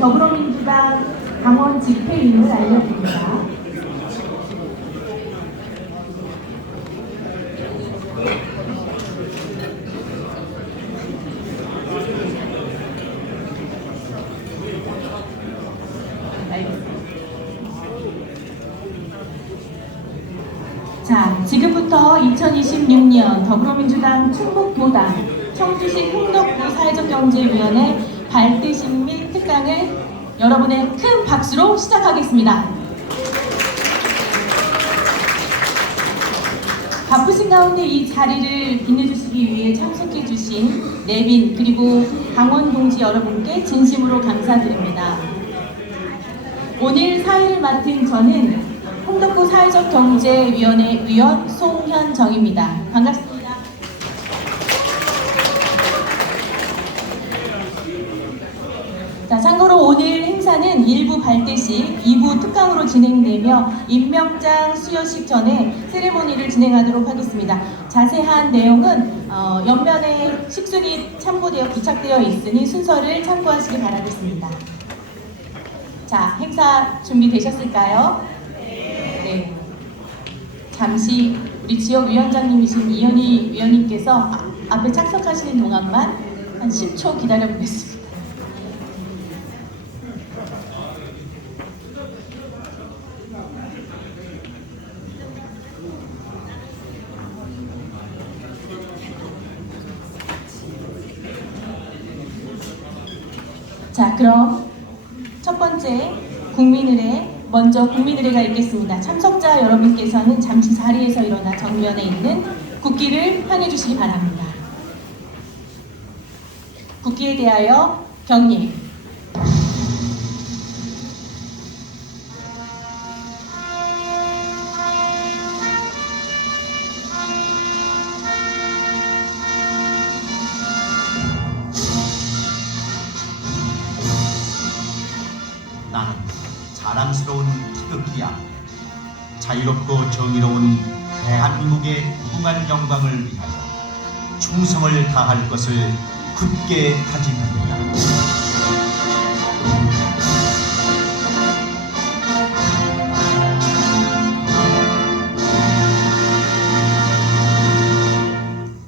더불어민주당 강원 집회임을 알려드립니다. 자, 지금부터 2026년 더불어민주당 충북도당 청주시 흥덕구 사회적경제위원회 발대식 및 특강을 여러분의 큰 박수로 시작하겠습니다. 바쁘신 가운데 이 자리를 빛내주시기 위해 참석해주신 내빈 그리고 강원 동지 여러분께 진심으로 감사드립니다. 오늘 사회를 맡은 저는 흥덕구 사회적경제위원회 위원 송현정입니다. 반갑습니다. 자, 참고로 오늘 행사는 1부 발대식, 2부 특강으로 진행되며 임명장 수여식 전에 세레모니를 진행하도록 하겠습니다. 자세한 내용은 옆면에 식순이 참고되어 부착되어 있으니 순서를 참고하시기 바라겠습니다. 자, 행사 준비되셨을까요? 네. 잠시 우리 지역위원장님이신 이현희 위원님께서 앞에 착석하시는 동안만 한 10초 기다려보겠습니다. 자, 그럼 첫 번째 먼저 국민의례가 있겠습니다. 참석자 여러분께서는 잠시 자리에서 일어나 정면에 있는 국기를 향해 주시기 바랍니다. 국기에 대하여 경례. 나는 자랑스러운 태극기야. 자유롭고 정의로운 대한민국의 무궁한 영광을 위하여 충성을 다할 것을 굳게 다짐합니다.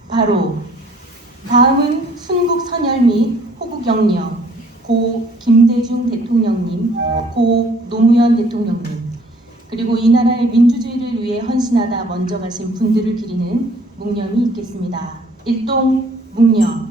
바로 다음은 순국 선열 및 호국 영령 고 김대중 대통령님, 고 노무현 대통령님, 그리고 이 나라의 민주주의를 위해 헌신하다 먼저 가신 분들을 기리는 묵념이 있겠습니다. 일동 묵념.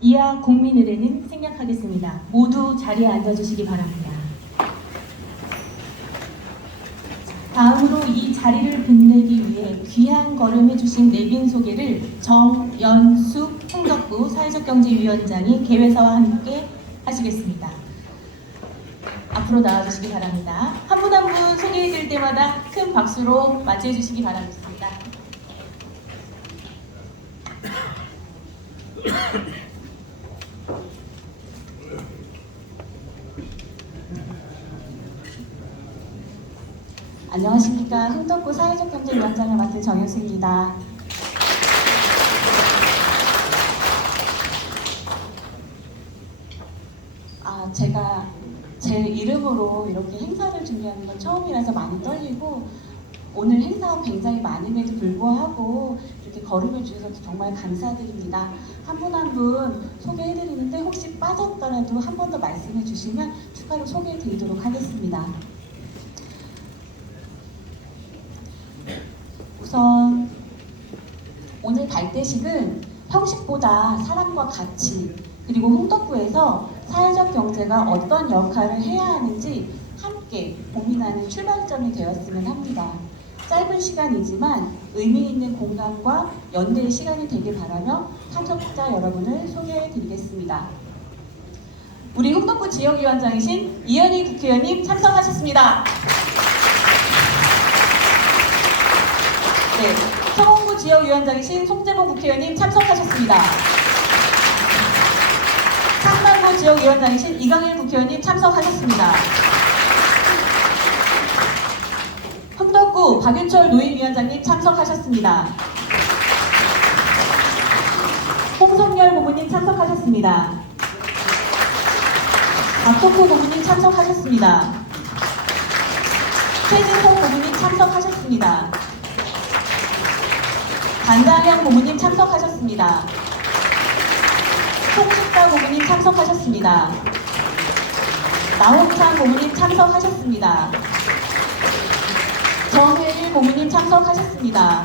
이하 국민의례는 생략하겠습니다. 모두 자리에 앉아주시기 바랍니다. 다음으로 이 자리를 빛내기 위해 귀한 걸음해주신 내빈 소개를 정연숙 흥덕구 사회적경제위원장이 개회사와 함께 하시겠습니다. 앞으로 나와주시기 바랍니다. 한 분 한 분 소개해드릴 때마다 큰 박수로 맞이해주시기 바라겠습니다. 안녕하십니까. 흥덕구 사회적경제위원장을 맡은 정현수입니다. 제가 제 이름으로 이렇게 행사를 준비하는 건 처음이라서 많이 떨리고 오늘 행사가 굉장히 많음에도 불구하고 이렇게 거름해 주셔서 정말 감사드립니다. 한 분 한 분 소개해드리는데 혹시 빠졌더라도 한 번 더 말씀해 주시면 추가로 소개해드리도록 하겠습니다. 우선 오늘 발대식은 형식보다 사랑과 가치 그리고 홍덕구에서 사회적 경제가 어떤 역할을 해야 하는지 함께 고민하는 출발점이 되었으면 합니다. 짧은 시간이지만 의미 있는 공감과 연대의 시간이 되길 바라며 참석자 여러분을 소개해 드리겠습니다. 우리 홍덕구 지역위원장이신 이현희 국회의원님 참석하셨습니다. 네, 서원구 지역위원장이신 송재봉 국회의원님 참석하셨습니다. 상당구 지역위원장이신 이강일 국회의원님 참석하셨습니다. 흥덕구 박윤철 노인위원장님 참석하셨습니다. 홍성열 고문님 참석하셨습니다. 박토표 고문님 참석하셨습니다. 최진성 고문님 참석하셨습니다. 반장영 고문님 참석하셨습니다. 송식자 고문님 참석하셨습니다. 나홍찬 고문님 참석하셨습니다. 정혜일 고문님 참석하셨습니다.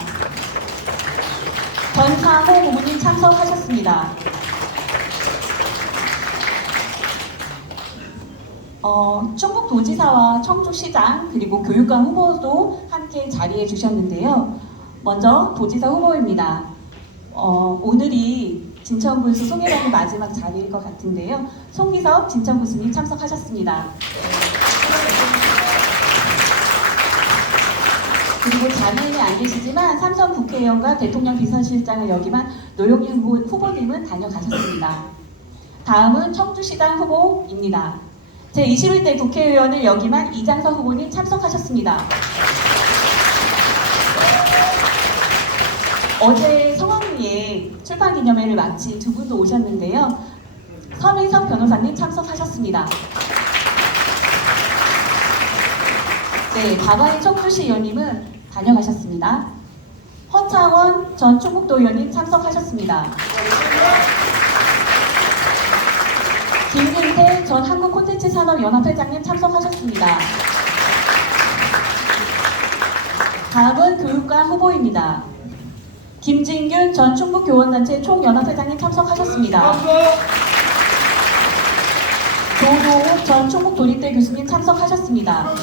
전상호 고문님 참석하셨습니다. 충북도지사와 청주시장 그리고 교육감 후보도 함께 자리해 주셨는데요. 먼저 도지사 후보입니다. 오늘이 진천군수 소개라는 마지막 자리일 것 같은데요. 송기섭 진천군수님 참석하셨습니다. 그리고 자리에는 안 계시지만 삼선 국회의원과 대통령 비서실장을 역임한 노영희 후보님은 다녀가셨습니다. 다음은 청주시장 후보입니다. 제21대 국회의원을 역임한 이장서 후보님 참석하셨습니다. 어제 성황리에 출판기념회를 마친 두 분도 오셨는데요. 서민석 변호사님 참석하셨습니다. 네, 박완희 청주시 의원님은 다녀가셨습니다. 허창원 전 충북도 의원님 참석하셨습니다. 김근태 전 한국콘텐츠산업연합회장님 참석하셨습니다. 다음은 교육감 후보입니다. 김진균 전 충북교원단체 총연합회장님 참석하셨습니다. 조동욱 전 충북도립대 교수님 참석하셨습니다.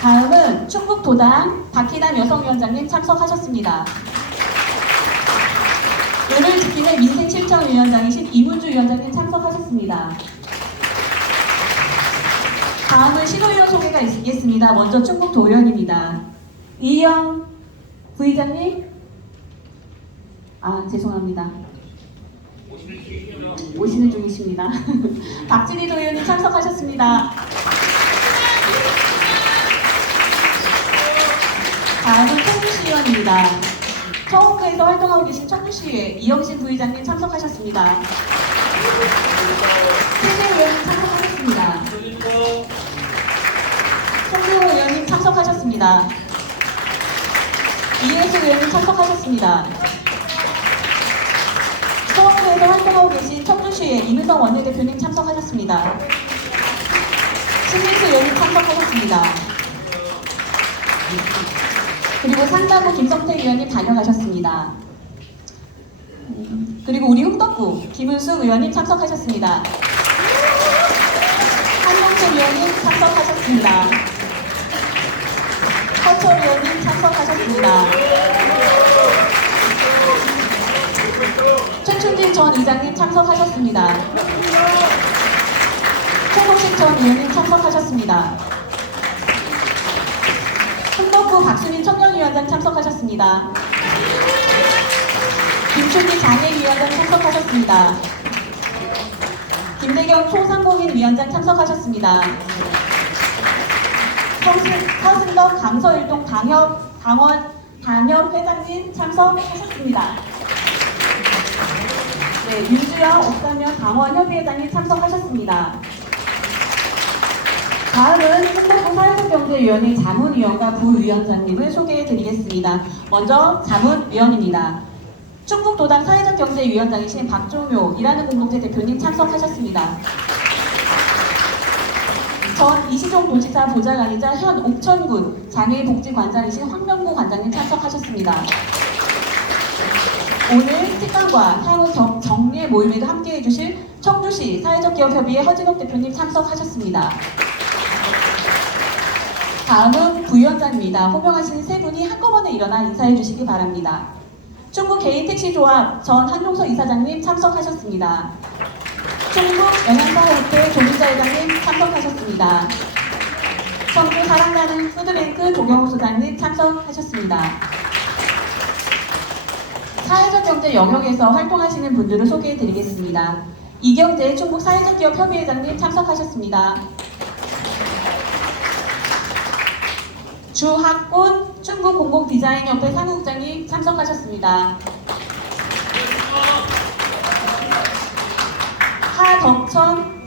다음은 충북도당 박희남 여성위원장님 참석하셨습니다. 을을 지키는 민생실천위원장이신 이문주 위원장님 참석하셨습니다. 다음은 시도의원 소개가 있겠습니다. 먼저 충북도의원입니다. 이영 부의장님, 죄송합니다. 오시는 중이십니다. 박진희 도의원님 참석하셨습니다. 다음은 청주시의원입니다. 청옥회에서 활동하고 계신 청주시의회 이영신 부의장님 참석하셨습니다. 최재 의원님 참석하셨습니다. 송재호 의원님 참석하셨습니다. 이혜수 의원님 참석하셨습니다. 청옥회에서 활동하고 계신 청주시의회 이문성 원내대표님 참석하셨습니다. 신민수 의원님 참석하셨습니다. 그리고 상당구 김성태 의원님 다녀가셨습니다. 그리고 우리 흥덕구 김은숙 의원님 참석하셨습니다. 한용철 의원님 참석하셨습니다. 허철 의원님 참석하셨습니다. 최춘진 전 의장님 참석하셨습니다. 최국식 전 의원님 참석하셨습니다. 흥덕구 박수민 청년위원장 참석하셨습니다. 김춘기 장애위원장 참석하셨습니다. 김대경 소상공인 위원장 참석하셨습니다. 서승덕 강서일동 당협 회장님 참석하셨습니다. 네, 네, 윤주영 옥사면 강원협의회장님 참석하셨습니다. 다음은 충북부 사회적경제위원회 자문위원과 부위원장님을 소개해드리겠습니다. 먼저 자문위원입니다. 충북도당 사회적경제위원장이신 박종효 일하는 공동체 대표님 참석하셨습니다. 전 이시종 도지사 보좌관이자 현 옥천군 장애복지관장이신 황명구 관장님 참석하셨습니다. 오늘 특강과 향후 정례 모임에도 함께해 주실 청주시 사회적기업협의회 허진옥 대표님 참석하셨습니다. 다음은 부위원장입니다. 호명하시는 세 분이 한꺼번에 일어나 인사해 주시기 바랍니다. 충북 개인택시조합 전 한종서 이사장님 참석하셨습니다. 충북 영양사협회 조기자 회장님 참석하셨습니다. 청주 사랑나는 푸드뱅크 조경호 소장님 참석하셨습니다. 사회적 경제 영역에서 활동하시는 분들을 소개해 드리겠습니다. 이경재 충북 사회적기업협의회장님 참석하셨습니다. 주학곤 충북공공디자인협회 사무국장님 참석하셨습니다. 하덕천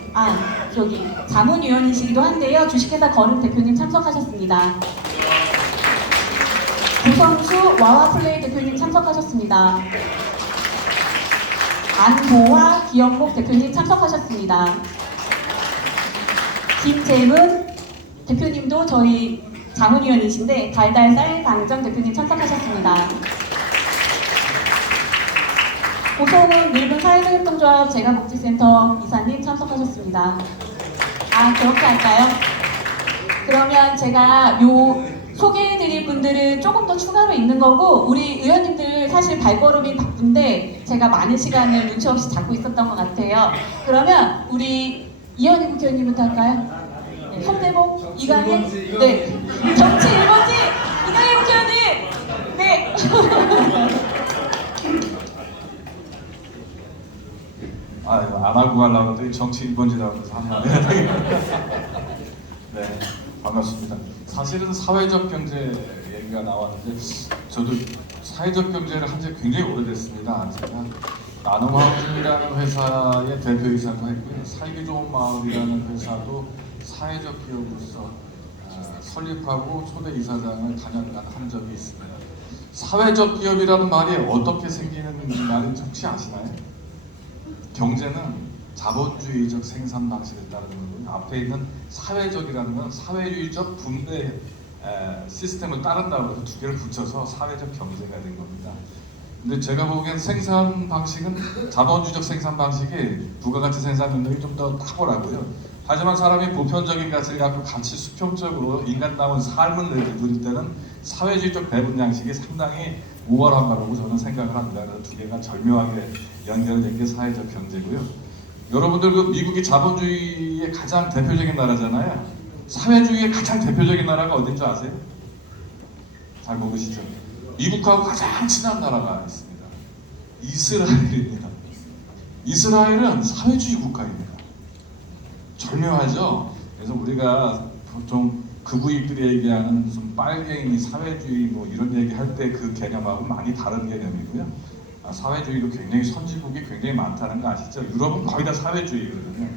자문위원이시기도 한데요. 주식회사 거름 대표님 참석하셨습니다. 조성수 와와플레이 대표님 참석하셨습니다. 안보화 기업목 대표님 참석하셨습니다. 김재문 대표님도 저희 자문위원이신데 달달쌀 당정 대표님 참석하셨습니다. 고성훈 늙은 사회적협동조합 재가복지센터 이사님 참석하셨습니다. 그렇게 할까요? 그러면 제가 소개해드릴 분들은 조금 더 추가로 있는 거고, 우리 의원님들 사실 발걸음이 바쁜데 제가 많은 시간을 눈치 없이 잡고 있었던 것 같아요. 그러면 우리 이현희 국회의원님부터 할까요? 네, 손대복, 이강인, 네, 정치 1번지 이강인 국회의원님, 네. 안 하고 가려고 했더니 정치 1번지라고 해서 하냐. 네, 반갑습니다. 사실은 사회적 경제 얘기가 나왔는데 저도 사회적 경제를 한 지 굉장히 오래됐습니다. 제가 나눔하우징이라는 회사의 대표이사도 했고요. 살기 좋은 마을이라는 회사도 사회적 기업으로서 설립하고 초대 이사장을 단연간 한 적이 있습니다. 사회적 기업이라는 말이 어떻게 생기는 말인지 혹시 아시나요? 경제는 자본주의적 생산 방식에 따르는 거고요. 앞에 있는 사회적이라는 건 사회주의적 분배 시스템을 따른다고 해서 두 개를 붙여서 사회적 경제가 된 겁니다. 근데 제가 보기엔 생산 방식은 자본주의적 생산 방식이 부가가치 생산 능력이 좀 더 탁월하고요. 하지만 사람이 보편적인 가치를 갖고 같이 수평적으로 인간다운 삶을 누릴 때는 사회주의적 배분 양식이 상당히 우월한 거라고 저는 생각을 합니다. 그래서 두 개가 절묘하게 연결된 게 사회적 경제고요. 여러분들 미국이 자본주의의 가장 대표적인 나라잖아요. 사회주의의 가장 대표적인 나라가 어딘 줄 아세요? 잘 모르시죠? 미국하고 가장 친한 나라가 있습니다. 이스라엘입니다. 이스라엘은 사회주의 국가입니다. 절묘하죠? 그래서 우리가 보통 극우익들이 얘기하는 무슨 빨갱이 사회주의 뭐 이런 얘기 할 때 그 개념하고 많이 다른 개념이고요. 사회주의도 굉장히 선진국이 굉장히 많다는 거 아시죠? 유럽은 거의 다 사회주의거든요.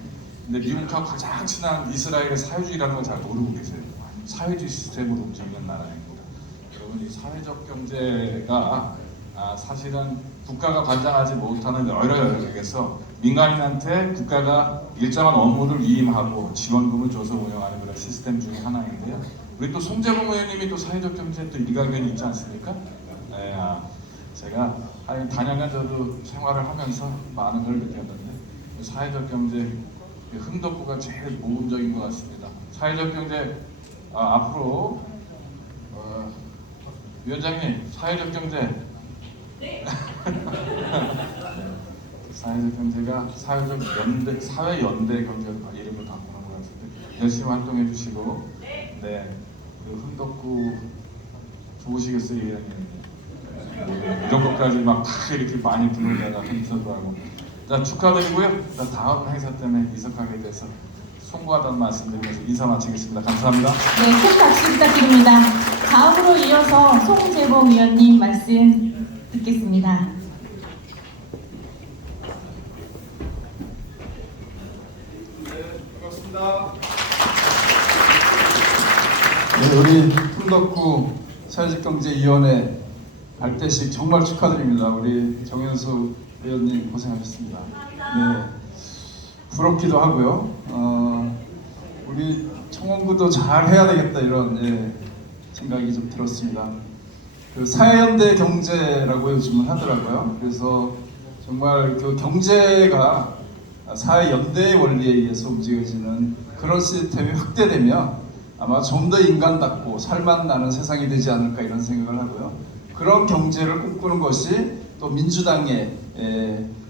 근데 미국하고 가장 친한 이스라엘의 사회주의라는 걸 잘 모르고 계세요. 사회주의 시스템으로 움직이는 나라입니다. 여러분, 이 사회적 경제가 사실은 국가가 관장하지 못하는 여러 영역에서 민간인한테 국가가 일정한 업무를 위임하고 지원금을 줘서 운영하는 그런 시스템 중에 하나인데요. 우리 또 송재봉 의원님이 또 사회적 경제에 또 일가견이 있지 않습니까? 네, 제가 한 단연간 저도 생활을 하면서 많은 걸 느꼈는데 사회적 경제 흥덕구가 제일 모범적인 것 같습니다. 사회적 경제 앞으로 위원장님 사회적 경제 사회적 경제가 사회적 연대, 사회 연대 경제로 이름을 바꾸는 것 같은데 열심히 활동해 주시고 네, 그 흥덕구 좋으시겠어요, 위원님. 이런 것까지 막 이렇게 많이 부르다가 힘들도 하고. 자, 축하드리고요. 자, 다음 행사 때문에 이석하게 돼서 송구하다는 말씀드리면서 인사 마치겠습니다. 감사합니다. 네, 큰 박수 부탁드립니다. 다음으로 이어서 송재봉 위원님 말씀 듣겠습니다. 네, 우리 흥덕구 사회적경제위원회 발대식 정말 축하드립니다. 우리 정현수 의원님 고생하셨습니다. 네, 부럽기도 하고요. 우리 청원구도 잘 해야 되겠다 이런 생각이 좀 들었습니다. 그 사회연대 경제라고 요즘은 하더라고요. 그래서 정말 그 경제가 사회연대의 원리에 의해서 움직여지는 그런 시스템이 확대되면 아마 좀 더 인간답고 살맛 나는 세상이 되지 않을까 이런 생각을 하고요. 그런 경제를 꿈꾸는 것이 또 민주당의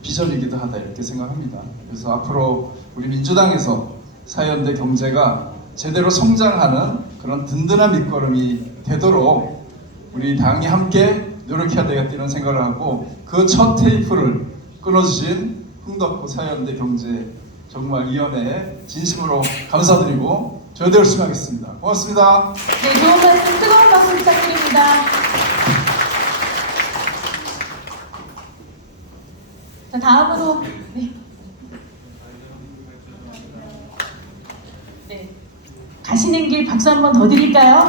비전이기도 하다 이렇게 생각합니다. 그래서 앞으로 우리 민주당에서 사회연대 경제가 제대로 성장하는 그런 든든한 밑거름이 되도록 우리 당이 함께 노력해야 되겠다 이런 생각을 하고 그 첫 테이프를 끊어주신 흥덕구 사회연대 경제 정말 위원회에 진심으로 감사드리고 저희도 열심히 하겠습니다. 고맙습니다. 네, 좋은 말씀, 뜨거운 박수 부탁드립니다. 자, 다음으로 네. 가시는 길 박수 한 번 더 드릴까요?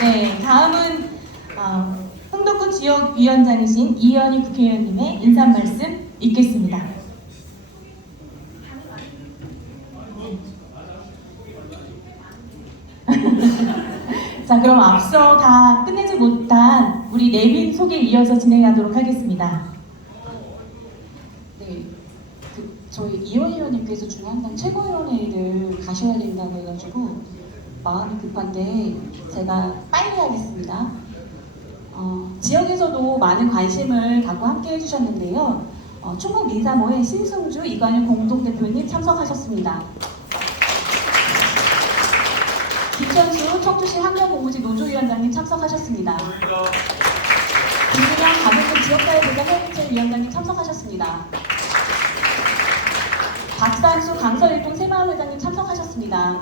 네, 다음은 흥덕구 지역위원장이신 이현희 국회의원님의 인사 말씀 읽겠습니다. 자, 그럼 앞서 다 끝내지 못한 우리 내빈 소개 이어서 진행하도록 하겠습니다. 네, 저희 이현희 의원님께서 중앙당 최고위원회를 가셔야 된다고 해가지고 마음이 급한데 제가 빨리 하겠습니다. 지역에서도 많은 관심을 갖고 함께 해주셨는데요. 충북 민사모에 신승주 이관윤 공동대표님 참석하셨습니다. 김천수 청주시 환경공무지 노조위원장님 참석하셨습니다. 김준영 가덕군 지역사회보장 협의체위원장님 참석하셨습니다. 박산수 강서일동 새마을회장님 참석하셨습니다.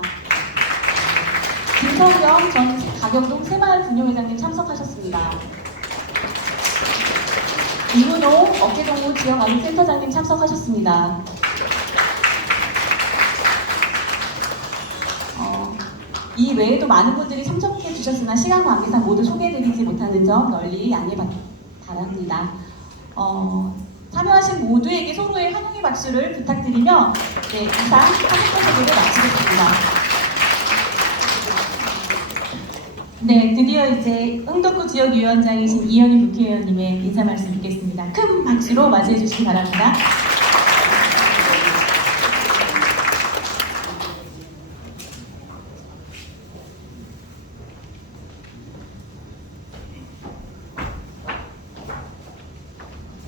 김성경 전 가경동 새마을분녀회장님 참석하셨습니다. 이문호 어깨동무 지역안전센터장님 참석하셨습니다. 이 외에도 많은 분들이 참석해 주셨으나 시간 관계상 모두 소개해드리지 못하는 점 널리 양해 바랍니다. 참여하신 모두에게 서로의 환영의 박수를 부탁드리며 네, 이상 참석 소개를 마치겠습니다. 네, 드디어 이제 흥덕구 지역위원장이신 이현희 국회의원님의 인사 말씀 듣겠습니다. 큰 박수로 맞이해 주시기 바랍니다.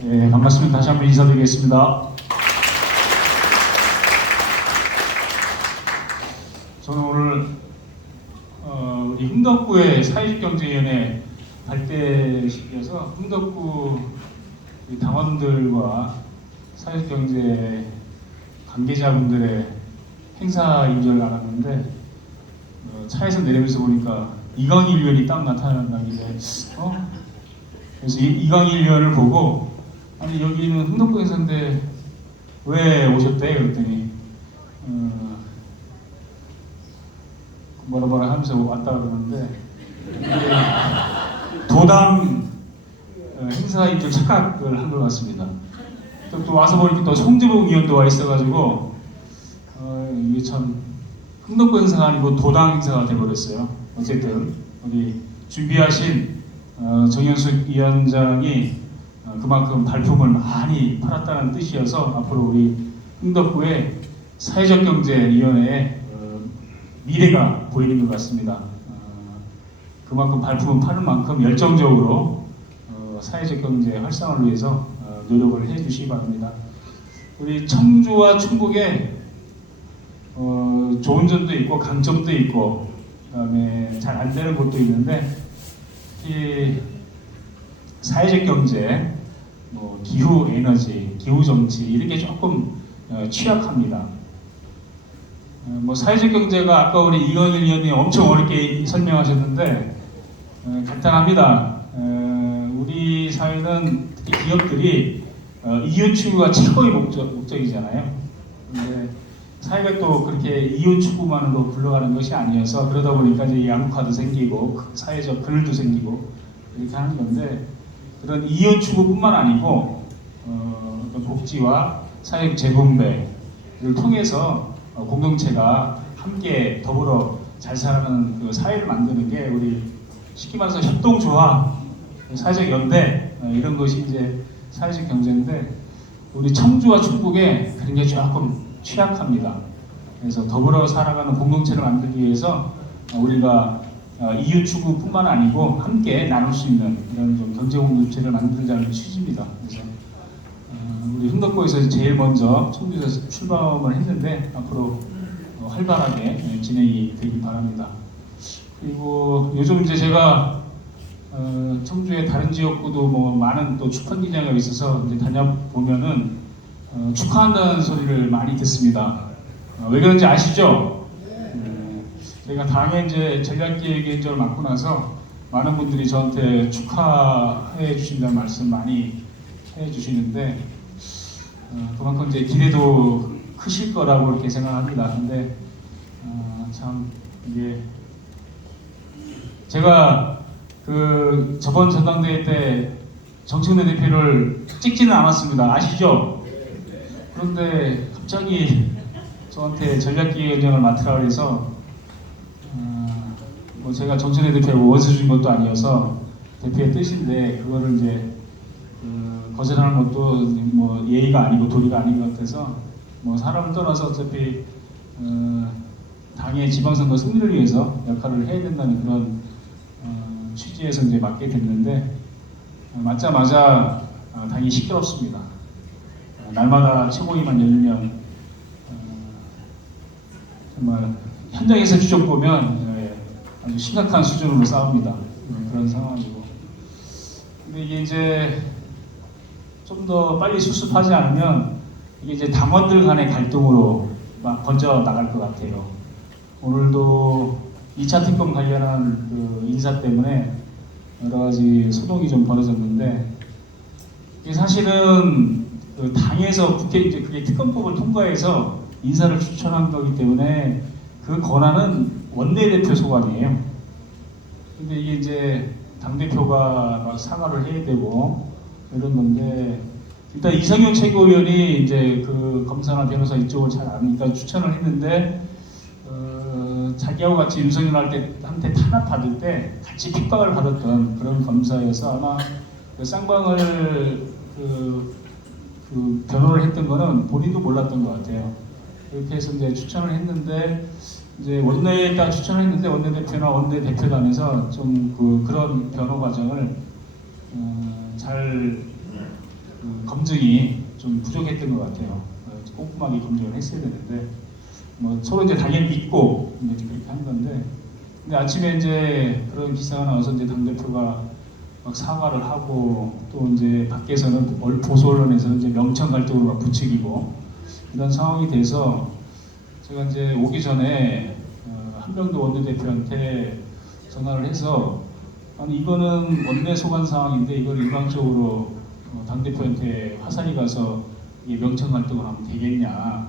네, 반갑습니다. 다시 한번 인사드리겠습니다. 저는 오늘 우리 흥덕구의 사회적경제위원회 발대식이어서 흥덕구 당원들과 사회적경제 관계자분들의 행사인 줄 알았는데 차에서 내리면서 보니까 이광일 의원이 딱 나타난다길래 그래서 이광일 의원을 보고 아니 여기는 흥덕구 행사인데 왜 오셨대? 그랬더니 뭐라 하면서 왔다 그러는데 도당 행사인 줄 착각을 한 것 같습니다. 또 와서 보니까 또 송재복 의원도 와 있어가지고 이게 참 흥덕구 행사가 아니고 도당 행사가 돼버렸어요. 어쨌든 우리 준비하신 정현수 위원장이 그만큼 발품을 많이 팔았다는 뜻이어서 앞으로 우리 흥덕구의 사회적경제위원회의 미래가 보이는 것 같습니다. 그만큼 발품을 파는 만큼 열정적으로 사회적 경제 활성화를 위해서 노력을 해주시기 바랍니다. 우리 청주와 충북에 좋은 점도 있고 강점도 있고 그다음에 잘 안 되는 곳도 있는데 이 사회적 경제, 기후 에너지, 기후 정치 이렇게 조금 취약합니다. 사회적 경제가 아까 우리 이건일 의원이 엄청 어렵게 설명하셨는데 간단합니다. 우리 사회는 특히 기업들이 이웃 추구가 최고의 목적이잖아요. 근데 사회가 또 그렇게 이웃 추구만으로 굴러가는 것이 아니어서 그러다 보니까 이제 양극화도 생기고 사회적 글도 생기고 이렇게 하는 건데 그런 이웃 추구뿐만 아니고 어떤 복지와 사회 재분배를 통해서 공동체가 함께 더불어 잘 살아가는 그 사회를 만드는 게 우리 쉽게 말해서 협동조합, 사회적 연대 이런 것이 이제 사회적 경제인데 우리 청주와 충북에 그런 게 조금 취약합니다. 그래서 더불어 살아가는 공동체를 만들기 위해서 우리가 이웃 추구뿐만 아니고 함께 나눌 수 있는 이런 좀 경제 공동체를 만들자는 취지입니다. 그래서 우리 흥덕구에서 제일 먼저 청주에서 출범을 했는데 앞으로 활발하게 진행이 되길 바랍니다. 그리고 요즘 이제 제가 청주의 다른 지역구도 뭐 많은 또 축하 기자가 있어서 이제 다녀보면은 축하한다는 소리를 많이 듣습니다. 왜 그런지 아시죠? 제가 당에 이제 전략기획위원장을 맡고 나서 많은 분들이 저한테 축하해 주신다는 말씀 많이 해 주시는데 그만큼 이제 기대도 크실 거라고 이렇게 생각합니다. 근데 참 이게 제가 그 저번 전당대회 때 정청래 대표를 찍지는 않았습니다. 아시죠? 그런데 갑자기 저한테 전략기획위원장을 맡으라 그래서 뭐 제가 정청래 대표하고 원수 준 것도 아니어서 대표의 뜻인데 그거를 이제 거절하는 것도 뭐 예의가 아니고 도리가 아닌 것 같아서 뭐 사람을 떠나서 어차피 당의 지방선거 승리를 위해서 역할을 해야 된다는 그런 취지에서 이제 맡게 됐는데 맡자마자 당이 시끄럽습니다. 날마다 최고위만 열리면 정말 현장에서 주적 보면 아주 심각한 수준으로 싸웁니다. 그런 상황이고. 근데 이게 이제 좀 더 빨리 수습하지 않으면 이게 이제 당원들 간의 갈등으로 막 번져 나갈 것 같아요. 오늘도 2차 특검 관련한 그 인사 때문에 여러 가지 소동이 좀 벌어졌는데 이게 사실은 그 당에서 국회 이제 그게 특검법을 통과해서 인사를 추천한 거기 때문에 그 권한은 원내대표 소관이에요. 근데 이게 이제 당대표가 막 사과를 해야 되고 이런 건데 일단 이상윤 최고위원이 이제 그 검사나 변호사 이쪽을 잘 아니까 추천을 했는데 자기하고 같이 윤석열한테 탄압 받을 때 같이 핍박을 받았던 그런 검사여서 아마 그 쌍방을 그 변호를 했던 거는 본인도 몰랐던 것 같아요. 그렇게 해서 이제 추천을 했는데 이제 원내에다 추천을 했는데 원내대표나 원내대표단에서 좀 그런 변호 과정을 잘 검증이 좀 부족했던 것 같아요. 꼼꼼하게 검증을 했어야 되는데 뭐 서로 이제 당연히 믿고 이제 그렇게 한 건데 근데 아침에 이제 그런 기사가 나와서 이제 당 대표가 막 사과를 하고 또 이제 밖에서는 보수 언론에서는 이제 명청 갈등으로 막 부추기고 이런 상황이 돼서 제가 이제 오기 전에 한명도 원내대표한테 전화를 해서 아니 이거는 원내 소관 상황인데 이걸 일방적으로 당대표한테 화살이 가서 이게 명청 갈등을 하면 되겠냐.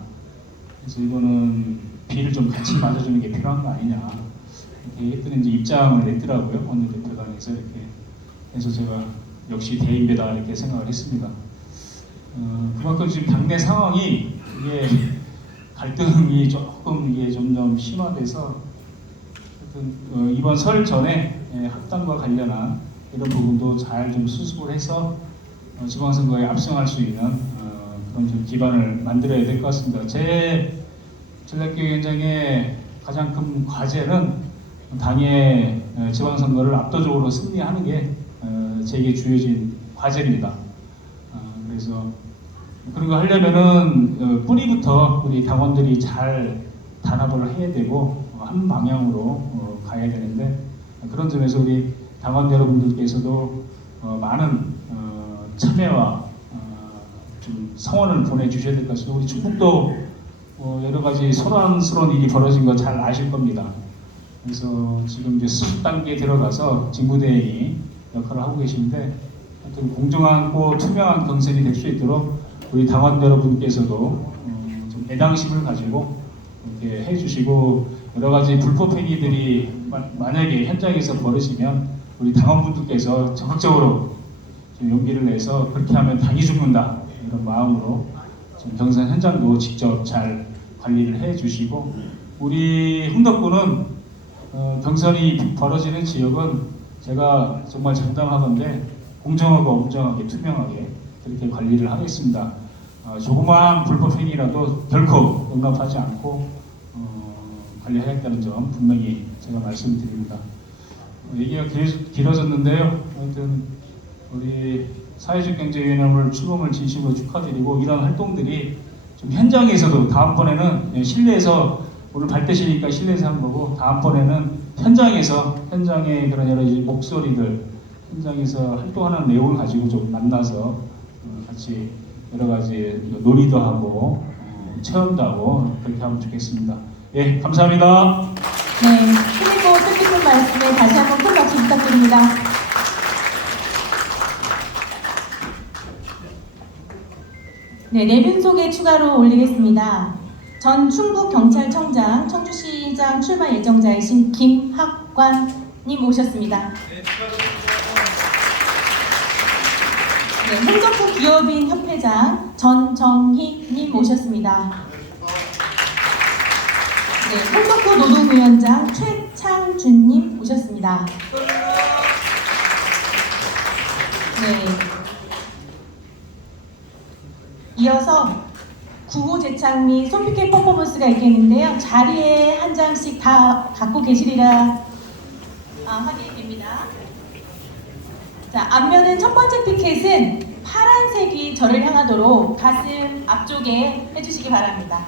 그래서 이거는 비를 좀 같이 맞아주는 게 필요한 거 아니냐. 이렇게 했더니 이제 입장을 냈더라고요. 원내대표단에서 이렇게. 그래서 제가 역시 대인배다 이렇게 생각을 했습니다. 그만큼 지금 당내 상황이 이게 갈등이 조금 이게 점점 심화돼서 이번 설 전에 합당과 관련한 이런 부분도 잘 좀 수습을 해서 지방선거에 압승할 수 있는 그런 좀 기반을 만들어야 될 것 같습니다. 제 전략기획위원장의 가장 큰 과제는 당의 지방선거를 압도적으로 승리하는 게 제게 주어진 과제입니다. 그래서 그런 거 하려면은 뿌리부터 우리 당원들이 잘 단합을 해야 되고 한 방향으로 가야 되는데 그런 점에서 우리 당원 여러분들께서도 많은 참여와 좀 성원을 보내주셔야 될 것 같습니다. 우리 충북도 여러 가지 소란스러운 일이 벌어진 거 잘 아실 겁니다. 그래서 지금 이제 수습 단계에 들어가서 직무대행이 역할을 하고 계신데 하여튼 공정하고 투명한 경선이 될 수 있도록 우리 당원 여러분께서도 좀 애당심을 가지고 이렇게 해주시고 여러 가지 불법 행위들이 만약에 현장에서 벌어지면 우리 당원분들께서 적극적으로 좀 용기를 내서 그렇게 하면 당이 죽는다 이런 마음으로 좀 경선 현장도 직접 잘 관리를 해주시고 우리 흥덕구는 경선이 벌어지는 지역은 제가 정말 장담하건대 공정하고 엄정하게 투명하게 그렇게 관리를 하겠습니다. 조그마한 불법 행위라도 결코 용납하지 않고 관리하겠다는 점 분명히 제가 말씀드립니다. 얘기가 길어졌는데요. 하여튼 우리 사회적 경제위원회 출범을 진심으로 축하드리고 이런 활동들이 좀 현장에서도 다음번에는 실내에서 오늘 발대시니까 실내에서 한 거고 다음번에는 현장의 그런 여러 가지 목소리들 현장에서 활동하는 내용을 가지고 좀 만나서 같이 여러 가지 논의도 하고 체험도 하고 그렇게 하면 좋겠습니다. 예, 감사합니다. 네, 그리고 뜻깊은 말씀에 다시 한번 큰 박수 부탁드립니다. 네, 내분 소개 추가로 올리겠습니다. 전 충북경찰청장 청주시장 출마 예정자이신 김학관님 오셨습니다. 네, 흥덕구 기업인 협회장 전정희님 오셨습니다. 네, 흥덕구 노동위원장 최창준님 오셨습니다. 네. 이어서 구호 제창 및 손피켓 퍼포먼스가 있겠는데요. 자리에 한 장씩 다 갖고 계시리라 확인됩니다. 자, 앞면은 첫 번째 피켓은 파란색이 저를 향하도록 가슴 앞쪽에 해주시기 바랍니다.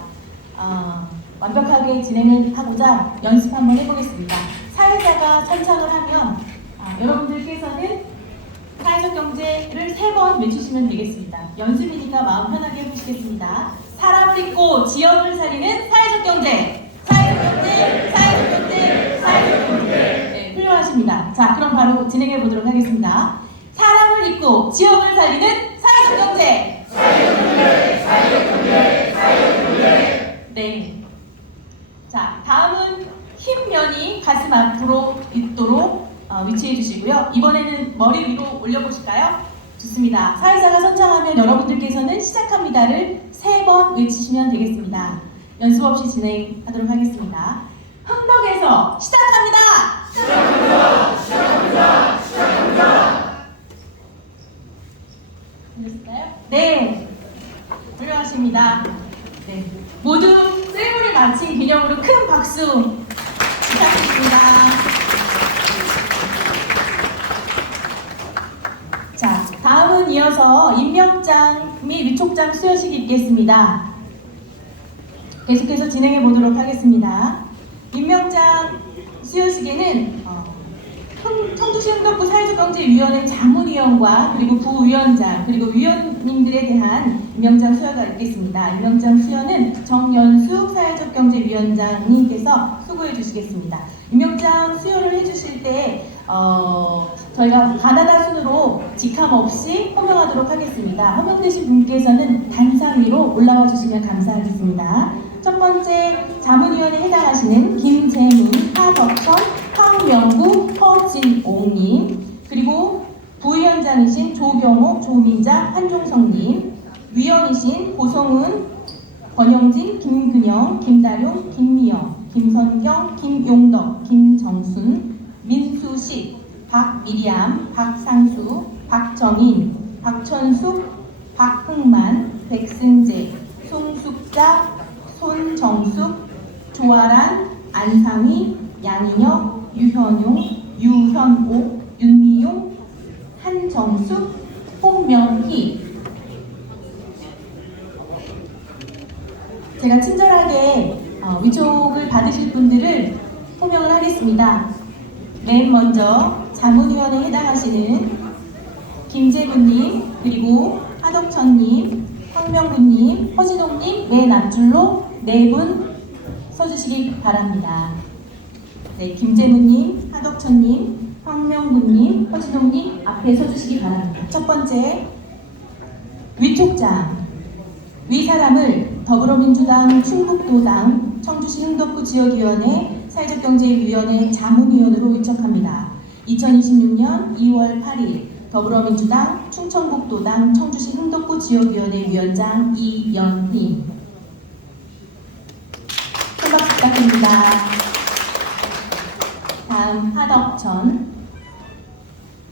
완벽하게 진행을 하고자 연습 한번 해보겠습니다. 사회자가 선창을 하면 여러분들께서는 사회적 경제를 3번 외치시면 되겠습니다. 연습이니까 마음 편하게 해보시겠습니다. 사람을 잊고 지역을 살리는 사회적 경제! 사회적 경제! 사회적 경제! 사회적 경제! 네, 훌륭하십니다. 자, 그럼 바로 진행해 보도록 하겠습니다. 사람을 잊고 지역을 살리는 사회적 경제! 사회적 경제! 사회적 경제! 사회적 경제! 네. 자, 다음은 흰 면이 가슴 앞으로 있도록 위치해 주시고요. 이번에는 머리 위로 올려보실까요? 좋습니다. 사회자가 선창하면 여러분들께서는 시작합니다를 3번 외치시면 되겠습니다. 연습 없이 진행하도록 하겠습니다. 흥덕에서 시작합니다! 시작합니다! 시작합니다! 시작합니다! 들렸을까요? 네. 훌륭하십니다. 네. 모두 세레모니를 마친 기념으로 큰 박수 부탁드립니다. 자, 다음은 이어서 임명장 및 위촉장 수여식이 있겠습니다. 계속해서 진행해 보도록 하겠습니다. 임명장 수여식에는 청주시 흥덕구 사회적경제위원회 자문위원과 그리고 부위원장 그리고 위원님들에 대한 임명장 수여가 있겠습니다. 임명장 수여는 정연숙 사회적경제위원장님께서 수고해 주시겠습니다. 임명장 수여를 해주실 때 저희가 가나다 순으로 직함 없이 호명하도록 하겠습니다. 호명되신 분께서는 단상 위로 올라와 주시면 감사하겠습니다. 첫 번째 자문위원에 해당하시는 김재민, 하덕선, 황명구, 허진옥님, 그리고 부위원장이신 조경옥, 조민자, 한종성님, 위원이신 고성은, 권영진, 김근영, 김다룡, 김미영, 김선경, 김용덕, 김정순, 민수식, 박미리암, 박상수, 박정인, 박천숙, 박흥만, 백승재, 송숙자, 손정숙, 조아란, 안상희, 양인혁, 유현용, 유현옥, 윤미용, 한정숙, 홍명희. 제가 친절하게 위촉을 받으실 분들을 호명을 하겠습니다. 맨 먼저 자문위원에 해당하시는 김재구님, 그리고 하덕천님, 황명구님, 허진옥님 맨 앞줄로 4분 서주시기 바랍니다. 네, 김재무님, 하덕천님, 황명구님, 허진동님 앞에 서주시기 바랍니다. 첫 번째, 위촉장. 위 사람을 더불어민주당 충북도당 청주시 흥덕구 지역위원회 사회적경제위원회 자문위원으로 위촉합니다. 2026년 2월 8일 더불어민주당 충청북도당 청주시 흥덕구 지역위원회 위원장 이연희. 큰 박수 부탁드립니다. 다음 하덕천.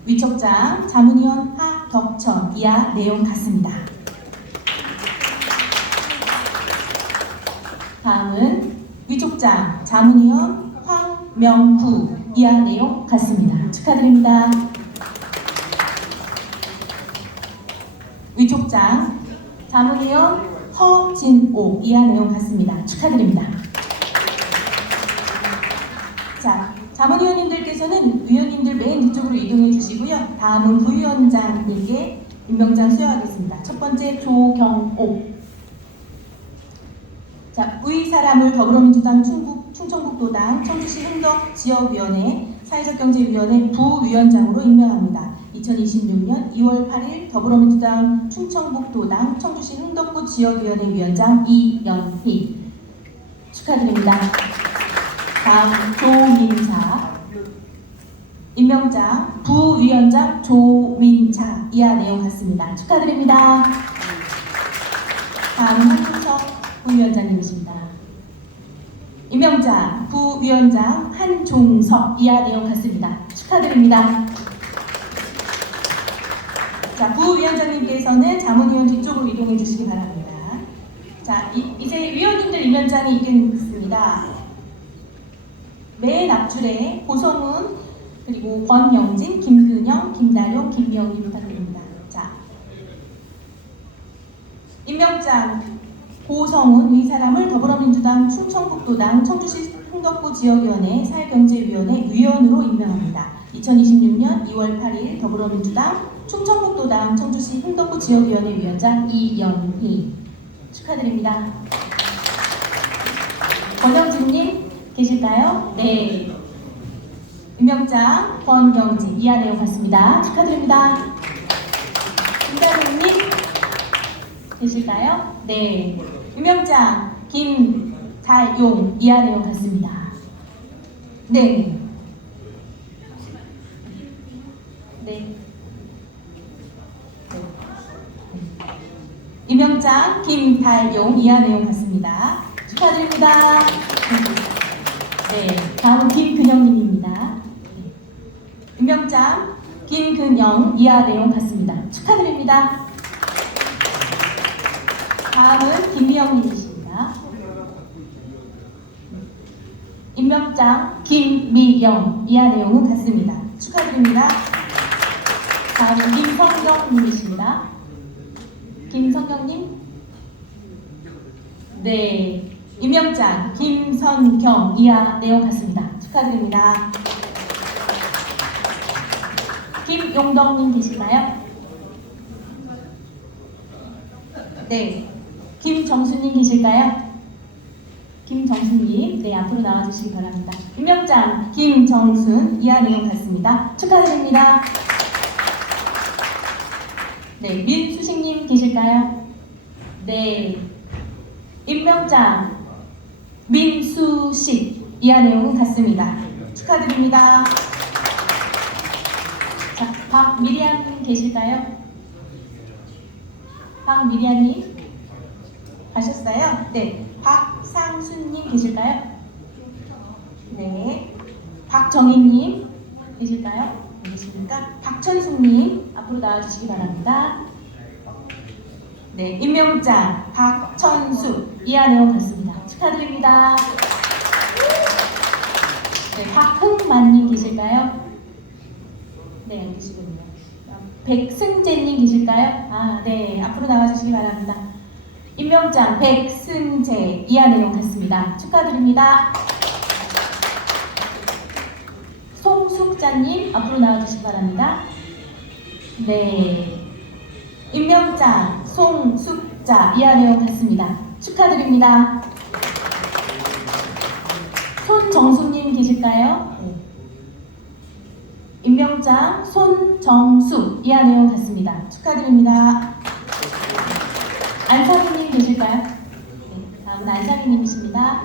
위촉장 자문위원 하덕천. 이하 내용 같습니다. 다음은 위촉장 자문위원 황명구. 이하 내용 같습니다. 축하드립니다. 위촉장 자문위원 허진오. 이하 내용 같습니다. 축하드립니다. 자, 자문위원님들께서는 위원님들 맨 뒤쪽으로 이동해 주시고요. 다음은 부위원장님께 임명장 수여하겠습니다. 첫 번째 조경옥. 자, 위 사람을 더불어민주당 충청북도당 청주시 흥덕 지역위원회 사회적경제위원회 부위원장으로 임명합니다. 2026년 2월 8일 더불어민주당 충청북도당 청주시 흥덕구 지역위원회 위원장 이연희. 축하드립니다. 다음 조민자. 임명장 부위원장 조민자. 이하 내용 같습니다. 축하드립니다. 다음은 한준석 부위원장님이십니다. 임명장 부위원장 한종석. 이하 내용 같습니다. 축하드립니다. 자, 부위원장님께서는 자문위원 뒤쪽으로 이동해 주시기 바랍니다. 자, 이제 위원님들 임명장이 있겠습니다. 맨 앞줄에 고성훈, 그리고 권영진, 김근영, 김다룡, 김미영님 부탁드립니다. 자, 임명장 고성훈 이 사람을 더불어민주당 충청북도당 청주시 흥덕구 지역위원회 사회경제위원회 위원으로 임명합니다. 2026년 2월 8일 더불어민주당 충청북도당 청주시 흥덕구 지역위원회 위원장 이연희. 축하드립니다. 권영진님 계실까요? 네. 임명장 권경진. 이하 내용 같습니다. 축하드립니다. 김다룡님 계실까요? 네. 임명장 김달용. 이하 내용 같습니다. 네. 네. 임명장 김달용. 이하 내용 같습니다. 축하드립니다. 네. 다음은 김근영님입니다. 네. 임명장 김근영. 이하 내용 같습니다. 축하드립니다. 다음은 김미영님이십니다. 임명장 김미영. 이하 내용은 같습니다. 축하드립니다. 다음은 김성경님이십니다. 김성경님? 네. 임명장 김선경. 이하 내용 같습니다. 축하드립니다. 김용덕님 계실까요? 네. 김정수님 계실까요? 김정수님, 네, 앞으로 나와주시기 바랍니다. 임명장 김정순. 이하 내용 같습니다. 축하드립니다. 네, 민수식님 계실까요? 네. 임명장 민수식. 이하 내용은 같습니다. 축하드립니다. 자, 박미리아님 계실까요? 박미리아님 가셨어요? 네. 박상수님 계실까요? 네. 박정희님 계실까요? 계십니까? 박천숙님 앞으로 나와주시기 바랍니다. 네. 임명장 박천숙. 이하 내용 같습니다. 축하드립니다. 네. 박흥만님 계실까요? 네, 안 계시군요. 백승재님 계실까요? 아, 네. 앞으로 나와주시기 바랍니다. 임명장 백승재. 이하 내용 같습니다. 축하드립니다. 송숙자님 앞으로 나와주시기 바랍니다. 네. 임명장 송숙자. 이하 내용 같습니다. 축하드립니다. 손정수님 계실까요? 네. 임명장 손정숙 이하 내용 같습니다. 축하드립니다. 안상희님 계실까요? 네, 다음은 안상희님이십니다.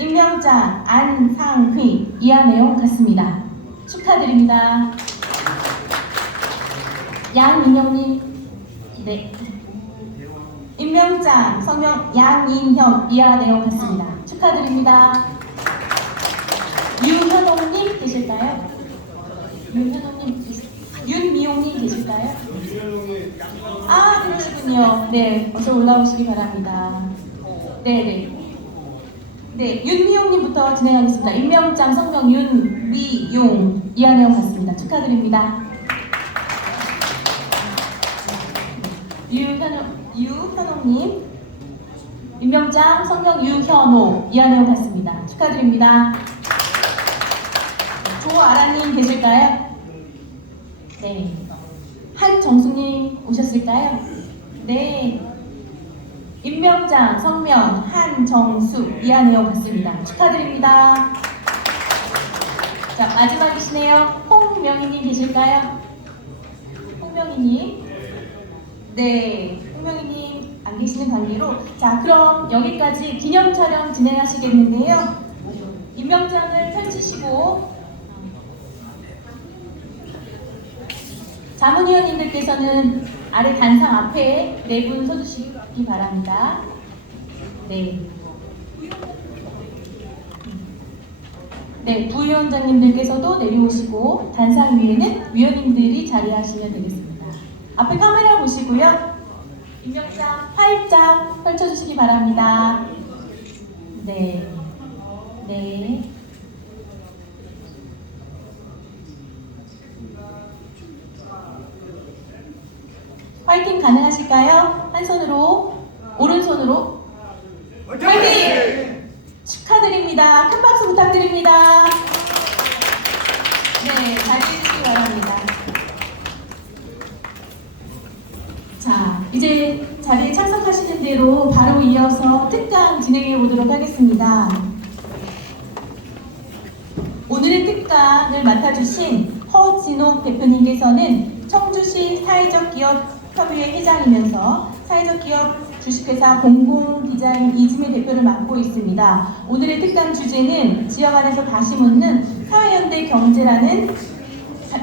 임명장 안상휘 이하 내용 같습니다. 축하드립니다. 양인형님, 네. 임명장 성명 양인형 이하 내용 같습니다. 축하드립니다. 유현옥님 계실까요? 유현옥님, 윤미용님 계실까요? 아, 그러시군요. 네, 어서 올라오시기 바랍니다. 네네. 네, 윤미용님부터 진행하겠습니다. 임명장 성명 윤미용 이하 내용 같습니다. 축하드립니다. 유현옥님, 임명장 성명 유현옥 이하 내용 같습니다. 축하드립니다. 조아라님 계실까요? 네. 한정숙님 오셨을까요? 네. 임명장 성명 한정숙 이하 내용 같습니다. 축하드립니다. 자, 마지막이시네요. 홍명희님 계실까요? 홍명희님. 네. 홍명희님 안 계시는 관계로 자, 그럼 여기까지 기념 촬영 진행하시겠는데요. 임명장을 펼치시고 자문위원님들께서는 아래 단상 앞에 네 분 서주시기 바랍니다. 네. 네, 부위원장님들께서도 내려오시고 단상 위에는 위원님들이 자리하시면 되겠습니다. 앞에 카메라 보시고요. 임명장 활짝 펼쳐주시기 바랍니다. 네. 네. 화이팅 가능하실까요? 한 손으로, 오른손으로 화이팅! 축하드립니다. 큰 박수 부탁드립니다. 네, 자리해 주시기 바랍니다. 자, 이제 자리에 참석하시는 대로 바로 이어서 특강 진행해 보도록 하겠습니다. 오늘의 특강을 맡아주신 허진옥 대표님께서는 청주시 사회적 기업 협의회 회장이면서 사회적 기업 주식회사 공공디자인 이지메 대표를 맡고 있습니다. 오늘의 특강 주제는 지역 안에서 다시 묻는 사회연대 경제라는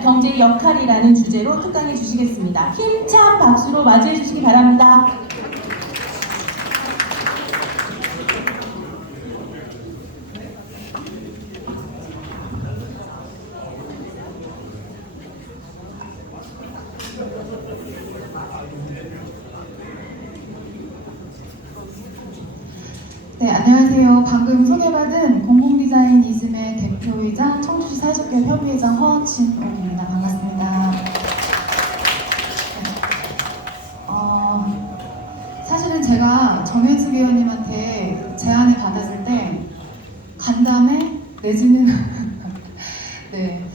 경제의 역할이라는 주제로 특강해 주시겠습니다. 힘찬 박수로 맞이해 주시기 바랍니다. 네, 안녕하세요. 방금 소개받은 공공디자인 이즘의 대표이자 청주시 사회적기업 협의회장 허진옥입니다. 반갑습니다. 사실은 제가 정현숙 의원님한테 제안을 받았을 때 간담회 내지는 네,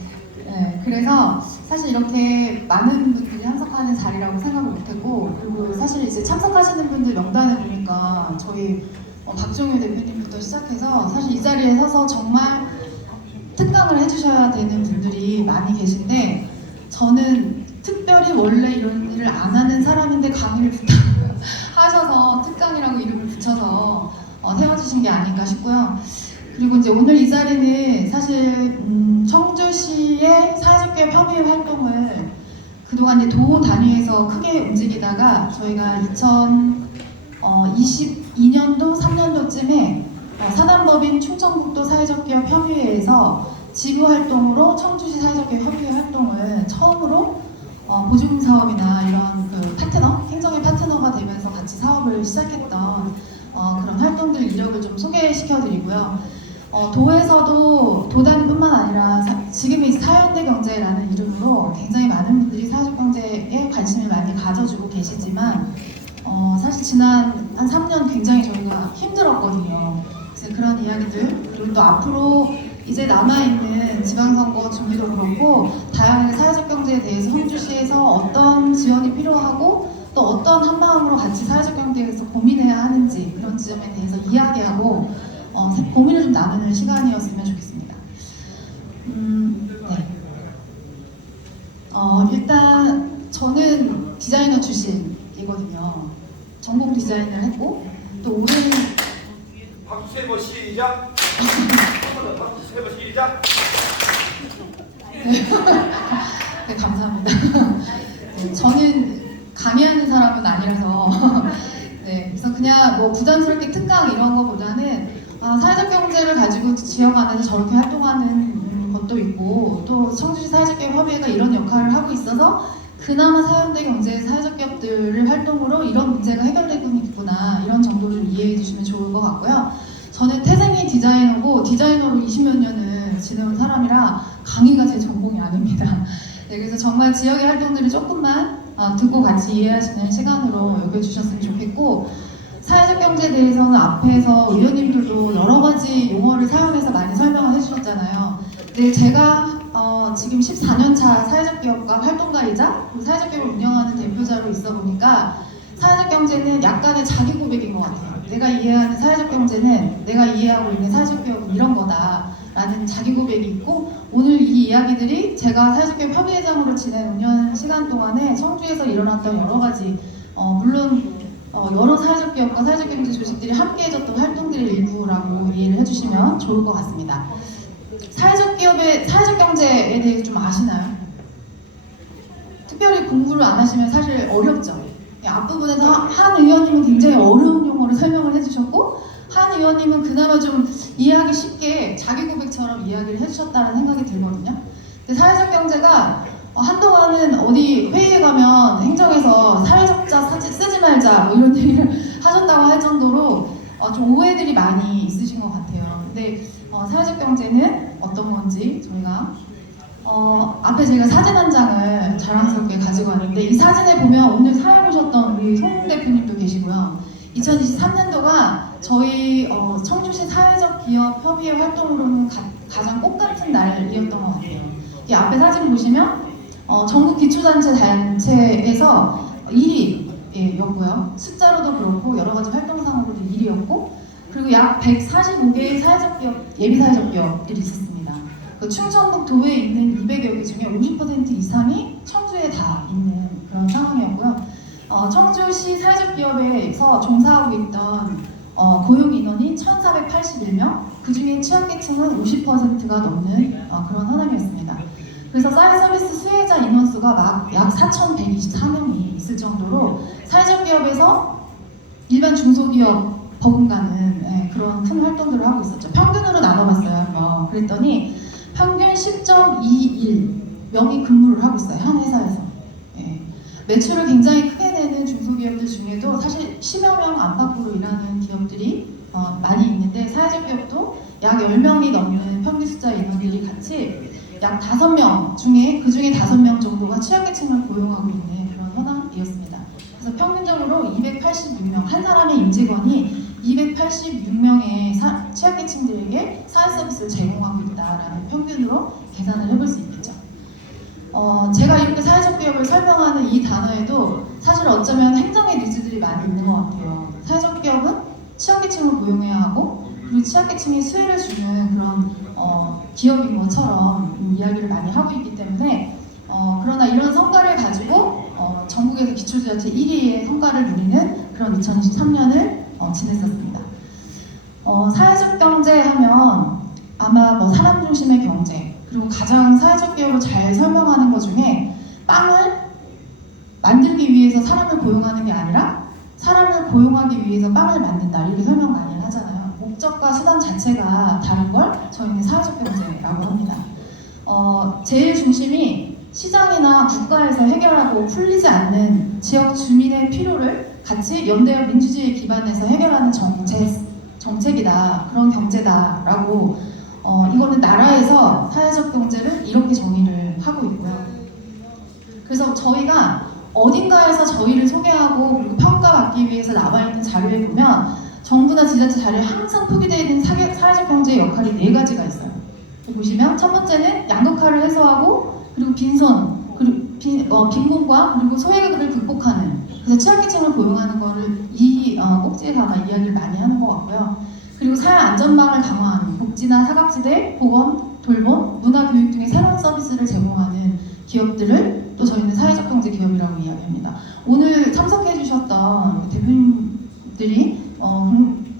그래서 사실 이렇게 많은 분들이 참석하는 자리라고 생각을 못했고, 그리고 사실 이제 참석하시는 분들 명단을 보니까 저희 박종효 대표님부터 시작해서 사실 이 자리에 서서 정말 특강을 해주셔야 되는 분들이 많이 계신데, 저는 특별히 원래 이런 일을 안 하는 사람인데 강의를 부탁하셔서 특강이라고 이름을 붙여서 세워주신 게 아닌가 싶고요. 그리고 이제 오늘 이 자리는 사실 청주시의 사회적기업 협의회 활동을 그동안 이제 도 단위에서 크게 움직이다가 저희가 2022년도 3년도쯤에 사단법인 충청북도 사회적기업 협의회에서 지부 활동으로 청주시 사회적기업 협의회 활동을 처음으로 보증 사업이나 이런 그 파트너, 행정의 파트너가 되면서 같이 사업을 시작했던 그런 활동들 이력을 좀 소개시켜드리고요. 도에서도 도단위뿐만 아니라 지금의 사회연대 경제라는 이름으로 굉장히 많은 분들이 사회적 경제에 관심을 많이 가져주고 계시지만 사실 지난 한 3년 굉장히 저희가 힘들었거든요. 그래서 그런 이야기들, 그리고 또 앞으로 이제 남아있는 지방선거 준비도 그렇고 다양하게 사회적 경제에 대해서 청주시에서 어떤 지원이 필요하고 또 어떤 한마음으로 같이 사회적 경제에 대해서 고민해야 하는지 그런 지점에 대해서 이야기하고 고민을 좀 나누는 시간이었으면 좋겠습니다. 네. 전공 디자인을 했고 또 올해는 박수 세번 시작. 한번더 박수 세번 시작. 네, 감사합니다. 네, 저는 강의하는 사람은 아니라서 네, 그래서 그냥 뭐 부담스럽게 특강 이런 거보다는 사회적 경제를 가지고 지역 안에서 저렇게 활동하는 것도 있고 또 청주시 사회적 기업 협의회가 이런 역할을 하고 있어서 그나마 사연대 경제 사회적 기업들을 활동으로 이런 문제가 해결되고 있구나 이런 정도를 이해해 주시면 좋을 것 같고요. 저는 태생이 디자이너고 디자이너로 20몇 년을 지내온 사람이라 강의가 제 전공이 아닙니다. 네, 그래서 정말 지역의 활동들을 조금만 듣고 같이 이해하시는 시간으로 여겨주셨으면 좋겠고 사회적 경제에 대해서는 앞에서 의원님들도 여러 가지 용어를 사용해서 많이 설명을 해주셨잖아요. 근데 제가 지금 14년차 사회적 기업가 활동가이자 사회적 기업을 운영하는 대표자로 있어 보니까 사회적 경제는 약간의 자기 고백인 것 같아요. 내가 이해하는 사회적 경제는 내가 이해하고 있는 사회적 기업은 이런 거다라는 자기 고백이 있고 오늘 이 이야기들이 제가 사회적 기업 협의회장으로 지낸 5년 시간 동안에 청주에서 일어났던 여러 가지 물론 여러 사회적 기업과 사회적 경제 조직들이 함께 해줬던 활동들의 일부라고 이해를 해주시면 좋을 것 같습니다. 사회적 기업의 사회적 경제에 대해서 좀 아시나요? 특별히 공부를 안 하시면 사실 어렵죠. 앞부분에서 한 의원님은 굉장히 어려운 용어를 설명을 해주셨고 한 의원님은 그나마 좀 이해하기 쉽게 자기 고백처럼 이야기를 해주셨다는 생각이 들거든요. 근데 사회적 경제가 한동안은 어디 회의에 가면 행정에서 사회적자 쓰지 말자 뭐 이런 얘기를 하셨다고 할 정도로 좀 오해들이 많이 있으신 것 같아요. 근데 사회적 경제는 어떤 건지 저희가 앞에 제가 사진 한 장을 자랑스럽게 가지고 왔는데 이 사진에 보면 오늘 사회 보셨던 우리 송 대표님도 계시고요. 2023년도가 저희 청주시 사회적 기업 협의회 활동으로는 가장 꽃같은 날이었던 것 같아요. 이 앞에 사진 보시면 전국 기초단체에서 1위였고요. 숫자로도 그렇고 여러 가지 활동상으로도 1위였고 그리고 약 145개의 사회적 기업, 예비 사회적 기업들이 있었습니다. 그 충청북 도에 있는 200여 개 중에 50% 이상이 청주에 다 있는 그런 상황이었고요. 청주시 사회적 기업에서 종사하고 있던 고용 인원이 1,481명, 그 중에 취약계층은 50%가 넘는 그런 현황이었습니다. 그래서 사회 서비스 수혜자 인원수가 약 4,124명이 있을 정도로 사회적 기업에서 일반 중소기업 버금가는 그런 큰 활동들을 하고 있었죠. 평균으로 나눠봤어요. 한번 그랬더니 평균 10.21명이 근무를 하고 있어요. 한 회사에서. 매출을 굉장히 크게 내는 중소기업들 중에도 사실 10여 명 안팎으로 일하는 기업들이 많이 있는데 사회적 기업도 약 10명이 넘는 평균 숫자 인원들이 같이 약 5명 중에 그 중에 5명 정도가 취약계층을 고용하고 있는 그런 현황이었습니다. 그래서 평균적으로 286명, 한 사람의 임직원이 286명의 취약계층들에게 사회 서비스를 제공하고 있다라는 평균으로 계산을 해볼 수 있겠죠. 제가 이렇게 사회적 기업을 설명하는 이 단어에도 사실 어쩌면 행정의 니즈들이 많이 있는 것 같아요. 사회적 기업은 취약계층을 고용해야 하고 그리고 취약계층에 수혜를 주는 그런 기업인 것처럼 이야기를 많이 하고 있기 때문에 그러나 이런 성과를 가지고 전국에서 기초지자체 1위의 성과를 누리는 그런 2023년을 지냈었습니다. 사회적 경제 하면 아마 뭐 사람 중심의 경제 그리고 가장 사회적 기업을 잘 설명하는 것 중에 빵을 만들기 위해서 사람을 고용하는 게 아니라 사람을 고용하기 위해서 빵을 만든다 이렇게 설명 많이 하잖아요. 목적과 수단 자체가 다른 걸 저희는 사회적 경제라고 합니다. 제일 중심이 시장이나 국가에서 해결하고 풀리지 않는 지역 주민의 필요를 같이 연대와 민주주의에 기반해서 해결하는 정책이다, 그런 경제다라고 이거는 나라에서 사회적 경제를 이렇게 정의를 하고 있고요. 그래서 저희가 어딘가에서 저희를 소개하고 그리고 평가받기 위해서 나와 있는 자료에 보면 정부나 지자체 자료에 항상 표기되어 있는 사회적 경제의 역할이 4가지가 있어요. 보시면 첫 번째는 양극화를 해소하고 그리고 빈손, 그리고 빈곤과 그리고 소외를 극복하는 그래서 취약계층을 고용하는 거를 이 꼭지에 담아 이야기를 많이 하는 것 같고요. 그리고 사회 안전망을 강화하는 복지나 사각지대, 보건, 돌봄, 문화, 교육 등의 새로운 서비스를 제공하는 기업들을 또 저희는 사회적 경제 기업이라고 이야기합니다. 오늘 참석해 주셨던 대표님 분들이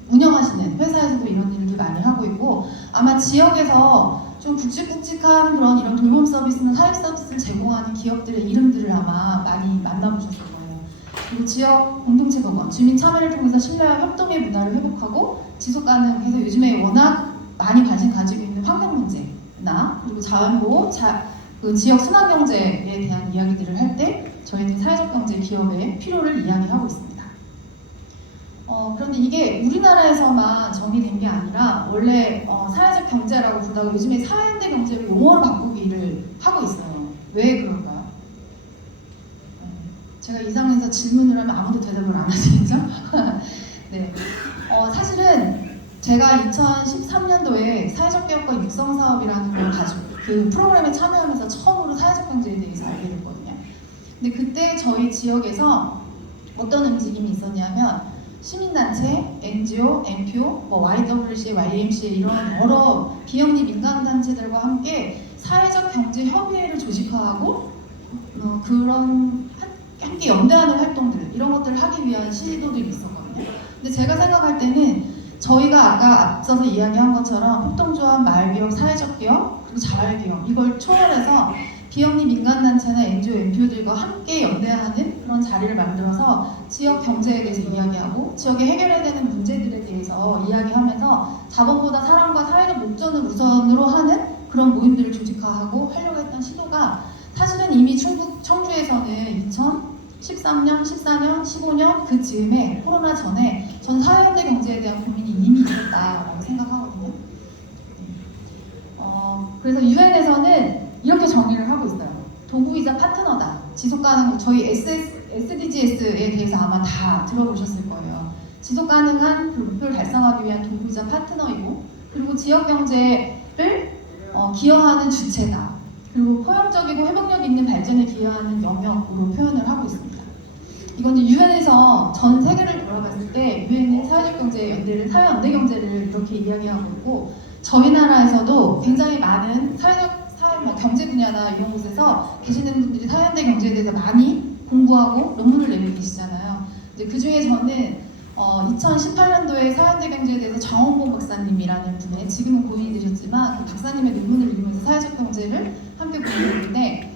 운영하시는 회사에서도 이런 일들 많이 하고 있고, 아마 지역에서 좀 굵직굵직한 그런 이런 돌봄 서비스나 사회 서비스를 제공하는 기업들의 이름들을 아마 많이 만나보셨을 거예요. 그리고 지역 공동체 법원, 주민 참여를 통해서 신뢰와 협동의 문화를 회복하고 지속 가능해서 요즘에 워낙 많이 관심 가지고 있는 환경 문제나 그리고 자원보호, 그 지역 순환 경제에 대한 이야기들을 할 때 저희는 사회적 경제 기업의 필요를 이야기하고 있습니다. 그런데 이게 우리나라에서만 정의된 게 아니라 원래 사회적 경제라고 부르다가 요즘에 사회현대 경제로 용어를 바꾸기를 하고 있어요. 왜 그럴까요? 제가 이상해서 질문을 하면 아무도 대답을 안 하시겠죠? 네. 사실은 제가 2013년도에 사회적 개혁과 육성 사업이라는 걸 가지고 그 프로그램에 참여하면서 처음으로 사회적 경제에 대해서 알게 됐거든요. 근데 그때 저희 지역에서 어떤 움직임이 있었냐면 시민단체, NGO, NPO, YWCA, YMCA 이런 여러 비영리 민간단체들과 함께 사회적 경제 협의회를 조직화하고 그런 함께 연대하는 활동들 이런 것들을 하기 위한 시도들이 있었거든요. 근데 제가 생각할 때는 저희가 아까 앞서서 이야기한 것처럼 협동조합, 마을기업, 사회적 기업, 그리고 자활기업 이걸 초월해서 비영리 민간단체나 NGO, NPO들과 함께 연대하는 그런 자리를 만들어서 지역 경제에 대해서 이야기하고 지역에 해결해야 되는 문제들에 대해서 이야기하면서 자본보다 사람과 사회적 목전을 우선으로 하는 그런 모임들을 조직화하고 하려고 했던 시도가 사실은 이미 충북 청주에서는 2013년, 14년, 15년 그 즈음에 코로나 전에 전 사회현대 경제에 대한 고민이 이미 있었다라고 생각하거든요. 그래서 유엔에서는 이렇게 정의를 하고 있어요. 도구이자 파트너다. 지속가능, 저희 SDGs에 대해서 아마 다 들어보셨을 거예요. 지속가능한 그 목표를 달성하기 위한 도구이자 파트너이고, 그리고 지역경제를 기여하는 주체다. 그리고 포용적이고 회복력 있는 발전에 기여하는 영역으로 표현을 하고 있습니다. 이건 유엔에서 전 세계를 돌아봤을 때 유엔은 사회적 경제 연대를 사회 연대 경제를 이렇게 이야기하고 있고, 저희 나라에서도 굉장히 많은 경제 분야나 이런 곳에서 계시는 분들이 사회연대 경제에 대해서 많이 공부하고 논문을 내고 계시잖아요. 이제 그 중에 저는 2018년도에 사회연대 경제에 대해서 정원봉 박사님이라는 분의 지금은 고인이 되셨지만 그 박사님의 논문을 읽으면서 사회적 경제를 함께 공부했는데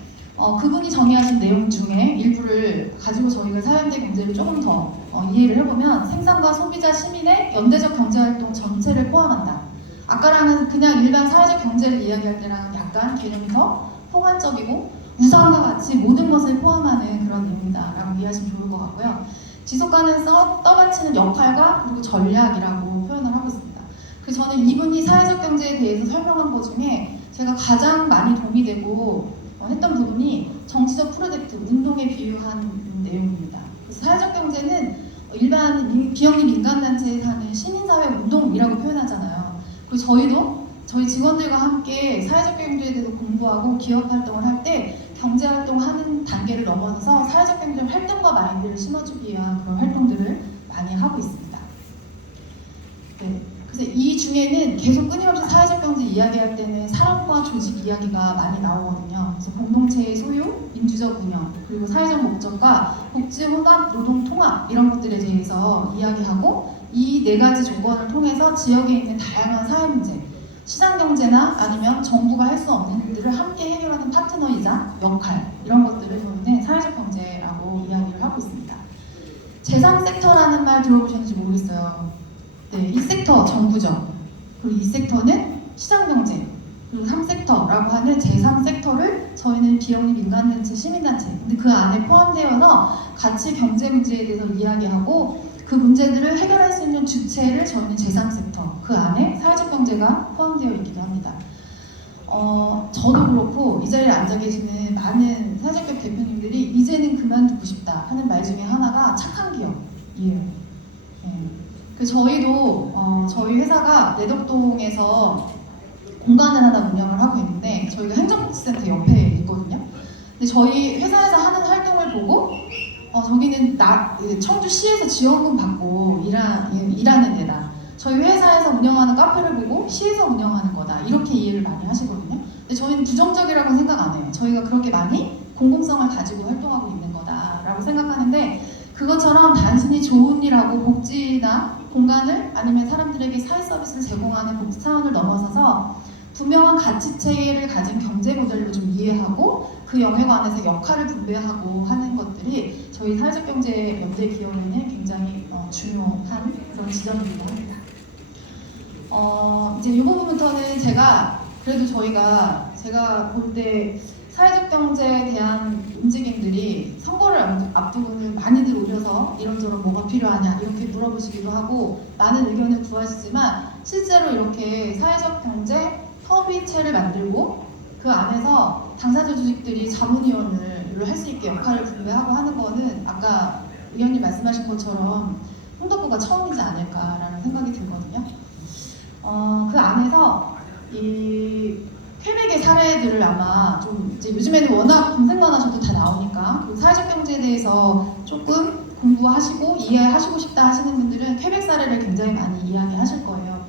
그분이 정의하신 내용 중에 일부를 가지고 저희가 사회연대 경제를 조금 더 이해를 해보면 생산과 소비자, 시민의 연대적 경제활동 전체를 포함한다. 아까랑은 그냥 일반 사회적 경제를 이야기할 때랑 약간 개념이 더 포괄적이고 우상과 같이 모든 것을 포함하는 그런 내용이다라고 이해하시면 좋을 것 같고요. 지속가능성, 떠받치는 역할과 그리고 전략이라고 표현을 하고 있습니다. 그래서 저는 이분이 사회적 경제에 대해서 설명한 것 중에 제가 가장 많이 도움이 되고 했던 부분이 정치적 프로젝트, 운동에 비유한 내용입니다. 그래서 사회적 경제는 일반 비영리 민간단체에 사는 시민사회 운동이라고 표현하잖아요. 그리고 저희도 저희 직원들과 함께 사회적 경제에 대해서 공부하고 기업 활동을 할 때 경제 활동하는 단계를 넘어서서 사회적 경제 활동과 마인드를 심어주기 위한 그런 활동들을 많이 하고 있습니다. 네, 그래서 이 중에는 계속 끊임없이 사회적 경제 이야기할 때는 사람과 조직 이야기가 많이 나오거든요. 그래서 공동체의 소유, 민주적 운영, 그리고 사회적 목적과 복지 혼합, 노동 통합 이런 것들에 대해서 이야기하고 이 네 가지 조건을 통해서 지역에 있는 다양한 사회 문제, 시장 경제나 아니면 정부가 할 수 없는 일들을 함께 해결하는 파트너이자 역할 이런 것들을 저는 사회적 경제라고 이야기를 하고 있습니다. 제3섹터라는 말 들어보셨는지 모르겠어요. 네, 이 섹터 정부죠. 그리고 이 섹터는 시장 경제. 그리고 3섹터라고 하는 제3섹터를 저희는 비영리 민간단체, 시민단체 근데 그 안에 포함되어서 같이 경제 문제에 대해서 이야기하고 그 문제들을 해결할 수 있는 주체를 저희는 제3섹터 그 안에 사회적 경제가 포함되어 있기도 합니다. 저도 그렇고 이 자리에 앉아 계시는 많은 사회적 기업 대표님들이 이제는 그만두고 싶다 하는 말 중에 하나가 착한 기업이에요. 네. 그래서 저희도 저희 회사가 내덕동에서 공간을 하나 운영을 하고 있는데 저희가 행정복지센터 옆에 있거든요. 근데 저희 회사에서 하는 활동을 보고 저기는 청주시에서 지원금 받고 일하는 데다. 저희 회사에서 운영하는 카페를 보고 시에서 운영하는 거다. 이렇게 이해를 많이 하시거든요. 근데 저희는 부정적이라고 생각 안 해요. 저희가 그렇게 많이 공공성을 가지고 활동하고 있는 거다라고 생각하는데 그것처럼 단순히 좋은 일하고 복지 기회나 공간을 아니면 사람들에게 사회 서비스를 제공하는 복지 차원을 넘어서서 분명한 가치 체계를 가진 경제 모델로 좀 이해하고 그 영역 안에서 역할을 분배하고 하는 것들이 저희 사회적 경제 연대 기업에는 굉장히 중요한 그런 지점이기도 합니다. 이제 이 부분부터는 그래도 제가 볼 때 사회적 경제에 대한 움직임들이 선거를 앞두고는 많이들 오셔서 이런저런 뭐가 필요하냐 이렇게 물어보시기도 하고 많은 의견을 구하시지만 실제로 이렇게 사회적 경제 협의체를 만들고 그 안에서 당사자 조직들이 자문위원을 할 수 있게 역할을 분배하고 하는 거는 아까 의원님 말씀하신 것처럼 홍덕구가 처음이지 않을까라는 생각이 들거든요. 그 안에서 이 퀘벡의 사례들을 아마 좀 이제 요즘에는 워낙 검색만 하셔도 다 나오니까 그 사회적 경제에 대해서 조금 공부하시고 이해하시고 싶다 하시는 분들은 퀘벡 사례를 굉장히 많이 이야기하실 거예요.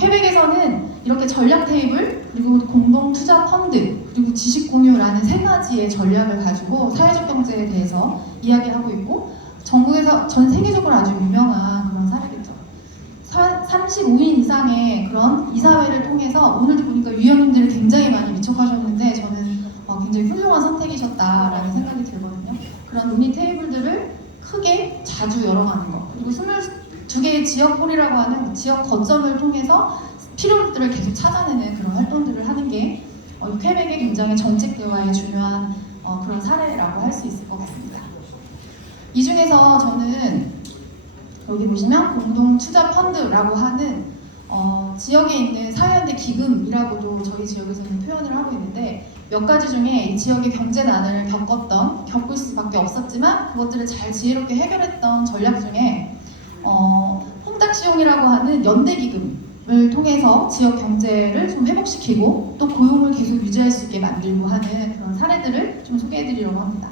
퀘벡에서는 이렇게 전략 테이블 그리고 공동 투자 펀드 그리고 지식 공유라는 세 가지의 전략을 가지고 사회적 경제에 대해서 이야기하고 있고 전국에서 전 세계적으로 아주 유명한 그런 사례겠죠. 35인 이상의 그런 이사회를 통해서 오늘도 보니까 위원님들이 굉장히 많이 미촉하셨는데 저는 굉장히 훌륭한 선택이셨다라는 생각이 들거든요. 그런 논의 테이블들을 크게 자주 열어가는 것 그리고 22개의 지역홀이라고 하는 지역 거점을 통해서 필요들을 계속 찾아내는 그런 활동들을 하는 게 퀘벡의 굉장히 정책 대화에 중요한 그런 사례라고 할 수 있을 것 같습니다. 이 중에서 저는 여기 보시면 공동 투자 펀드라고 하는 지역에 있는 사회연대 기금이라고도 저희 지역에서는 표현을 하고 있는데 몇 가지 중에 이 지역의 경제난을 겪을 수밖에 없었지만 그것들을 잘 지혜롭게 해결했던 전략 중에 홈딱시용이라고 하는 연대 기금을 통해서 지역 경제를 좀 회복시키고 또 고용을 계속 유지할 수 있게 만들고 하는 그런 사례들을 좀 소개해드리려고 합니다.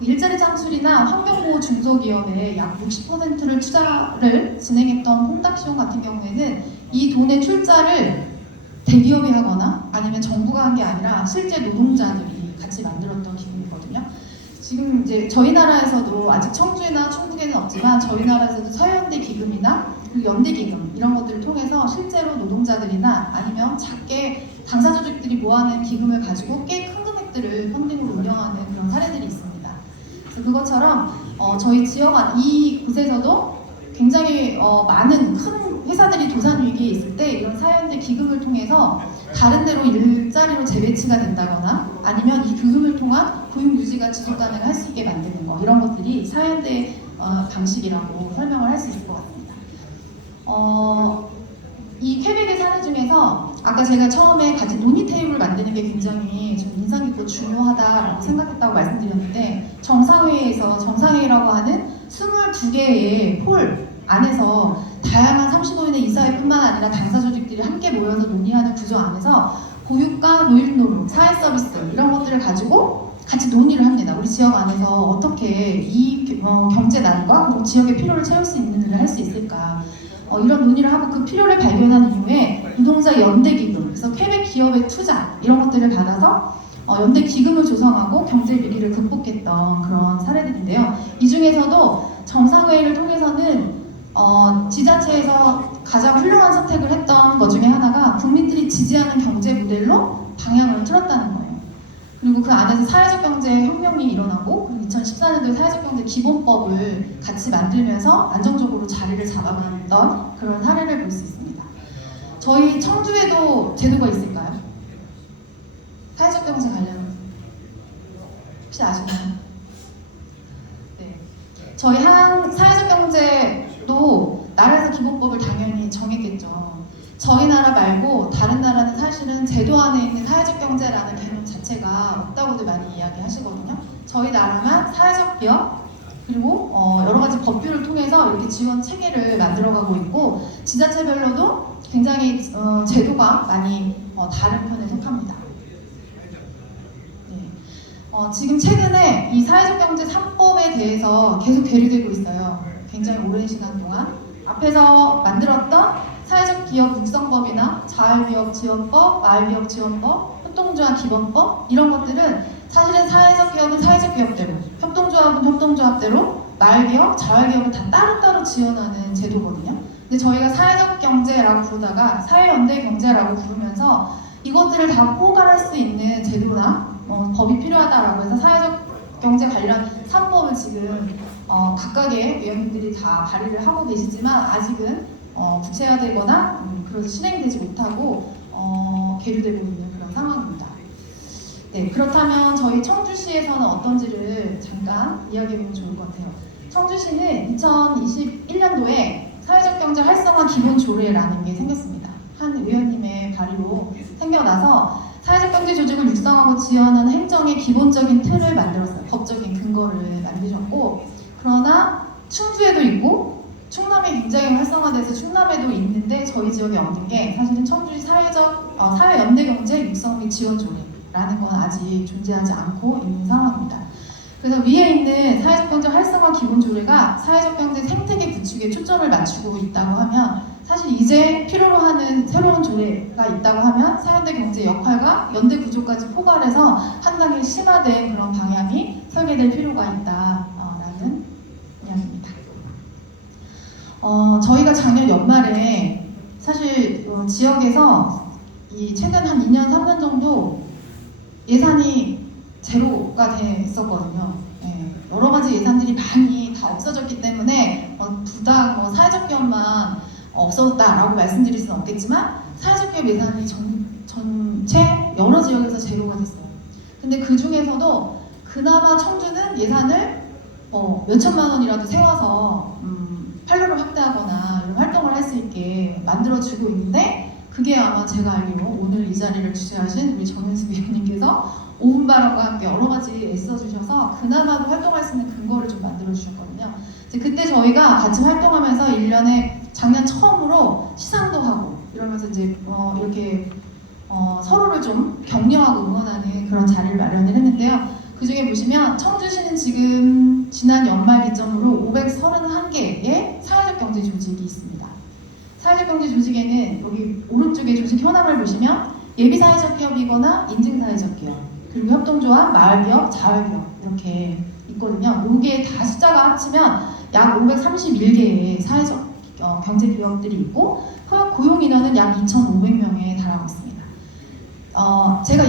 일자리 창출이나 환경보호 중소기업에 약 60%를 투자를 진행했던 홈딱시용 같은 경우에는 이 돈의 출자를 대기업이 하거나 아니면 정부가 한 게 아니라 실제 노동자들이 같이 만들었던 기금이거든요. 지금 이제 저희 나라에서도 아직 청주나 충북에는 없지만 저희 나라에서도 사회연대 기금이나 연대 기금 이런 것들을 통해서 실제로 노동자들이나 아니면 작게 당사 조직들이 모아낸 기금을 가지고 꽤 큰 금액들을 펀딩으로 운영하는 그런 사례들이 있습니다. 그것처럼 저희 지역 이곳에서도 굉장히 많은 큰 회사들이 도산 위기에 있을 때 이런 사회연대 기금을 통해서 다른 데로 일자리로 재배치가 된다거나 아니면 이 기금을 통한 고용 유지가 지속 가능할 수 있게 만드는 거 이런 것들이 사회연대 방식이라고 설명을 할 수 있을 것 같습니다. 이 퀘벡의 사례 중에서 아까 제가 처음에 같이 논의 테이블 만드는 게 굉장히 좀 인상 깊고 중요하다고 생각했다고 말씀드렸는데 정상회의라고 하는 22개의 홀 안에서 다양한 35인의 이사회뿐만 아니라 당사 조직들이 함께 모여서 논의하는 구조 안에서 보육과 노인노무, 사회 서비스 이런 것들을 가지고 같이 논의를 합니다. 우리 지역 안에서 어떻게 이 경제난과 그리고 지역의 필요를 채울 수 있는 일을 할 수 있을까 이런 논의를 하고 그 필요를 발견한 이후에 노동자 연대 기금, 그래서 퀘벡 기업의 투자 이런 것들을 받아서 연대 기금을 조성하고 경제 위기를 극복했던 그런 사례들인데요. 이 중에서도 정상회의를 통해서는 지자체에서 가장 훌륭한 선택을 했던 것 중에 하나가 국민들이 지지하는 경제 모델로 방향을 틀었다는 거예요. 그리고 그 안에서 사회적 경제 혁명이 일어나고 2014년도에 사회적 경제 기본법을 같이 만들면서 안정적으로 자리를 잡아갔던 그런 사례를 볼 수 있습니다. 저희 청주에도 제도가 있을까요? 사회적 경제 관련 혹시 아시나요? 네. 저희 사회적 경제도 나라에서 기본법을 당연히 정했겠죠. 저희 나라 말고 다른 나라는 사실은 제도 안에 있는 사회적 경제라는 개념 자체가 없다고들 많이 이야기하시거든요. 저희 나라만 사회적 기업 그리고 여러 가지 법규를 통해서 이렇게 지원 체계를 만들어가고 있고 지자체별로도 굉장히 제도가 많이 다른 편에 속합니다. 네. 지금 최근에 이 사회적 경제 3법에 대해서 계속 계류되고 있어요. 굉장히 오랜 시간 동안 앞에서 만들었던 사회적 기업 육성법이나 자활비업 지원법, 마을비업 지원법, 협동조합 기본법 이런 것들은 사실은 사회적 기업은 사회적 기업대로, 협동조합은 협동조합대로 마을기업, 자활기업을 다 따로따로 지원하는 제도거든요. 근데 저희가 사회적 경제라고 부르다가 사회연대 경제라고 부르면서 이것들을 다 포괄할 수 있는 제도나 법이 필요하다라고 해서 사회적 경제 관련 3법을 지금 각각의 위원님들이 다 발의를 하고 계시지만 아직은 구체화되거나 그래서 실행되지 못하고 계류되고 있는 그런 상황입니다. 네, 그렇다면 저희 청주시에서는 어떤지를 잠깐 이야기해보면 좋을 것 같아요. 청주시는 2021년도에 사회적 경제 활성화 기본 조례라는 게 생겼습니다. 한 의원님의 발의로 생겨나서 사회적 경제 조직을 육성하고 지원하는 행정의 기본적인 틀을 만들었어요. 법적인 근거를 만드셨고, 그러나 충주에도 있고 충남이 굉장히 활성화돼서 충남에도 있는데 저희 지역에 없는 게 사실은 청주시 사회연대경제 육성 및 지원 조례라는 건 아직 존재하지 않고 있는 상황입니다. 그래서 위에 있는 사회적 경제 활성화 기본 조례가 사회적 경제 생태계 구축에 초점을 맞추고 있다고 하면 사실 이제 필요로 하는 새로운 조례가 있다고 하면 사회연대 경제 역할과 연대 구조까지 포괄해서 한 단계 심화된 그런 방향이 설계될 필요가 있다라는 이야기입니다. 저희가 작년 연말에 사실 지역에서 이 최근 한 2년, 3년 정도 예산이 제로가 됐었거든요. 네, 여러 가지 예산들이 많이 다 없어졌기 때문에 부당 사회적 기업만 없어졌다라고 말씀드릴 수는 없겠지만 사회적 기업 예산이 전체 여러 지역에서 제로가 됐어요. 근데 그 중에서도 그나마 청주는 예산을 몇천만 원이라도 세워서 판로를 확대하거나 이런 활동을 할 수 있게 만들어주고 있는데 그게 아마 제가 알기로 오늘 이 자리를 주최하신 우리 정현숙 위원님께서 5분 발언과 함께 여러 가지 애써주셔서 그나마도 활동할 수 있는 근거를 좀 만들어주셨거든요. 그때 저희가 같이 활동하면서 1년에 작년 처음으로 시상도 하고 이러면서 이제 이렇게 서로를 좀 격려하고 응원하는 그런 자리를 마련을 했는데요. 그 중에 보시면 청주시는 지금 지난 연말 기점으로 531개의 사회적 경제 조직이 있습니다. 사회적 경제 조직에는 여기 오른쪽에 조직 현황을 보시면 예비 사회적 기업이거나 인증 사회적 기업, 그리고 협동조합, 마을기업, 자활기업 이렇게 있거든요. 이게 다 숫자가 합치면 약 531개의 사회적 경제 기업들이 있고 고용 인원은 약 2,500명에 달하고 있습니다. 제가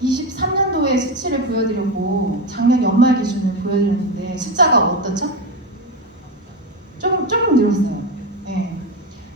2023년도에 수치를 보여드렸고 작년 연말 기준을 보여드렸는데 숫자가 어떻죠? 조금 늘었어요. 네.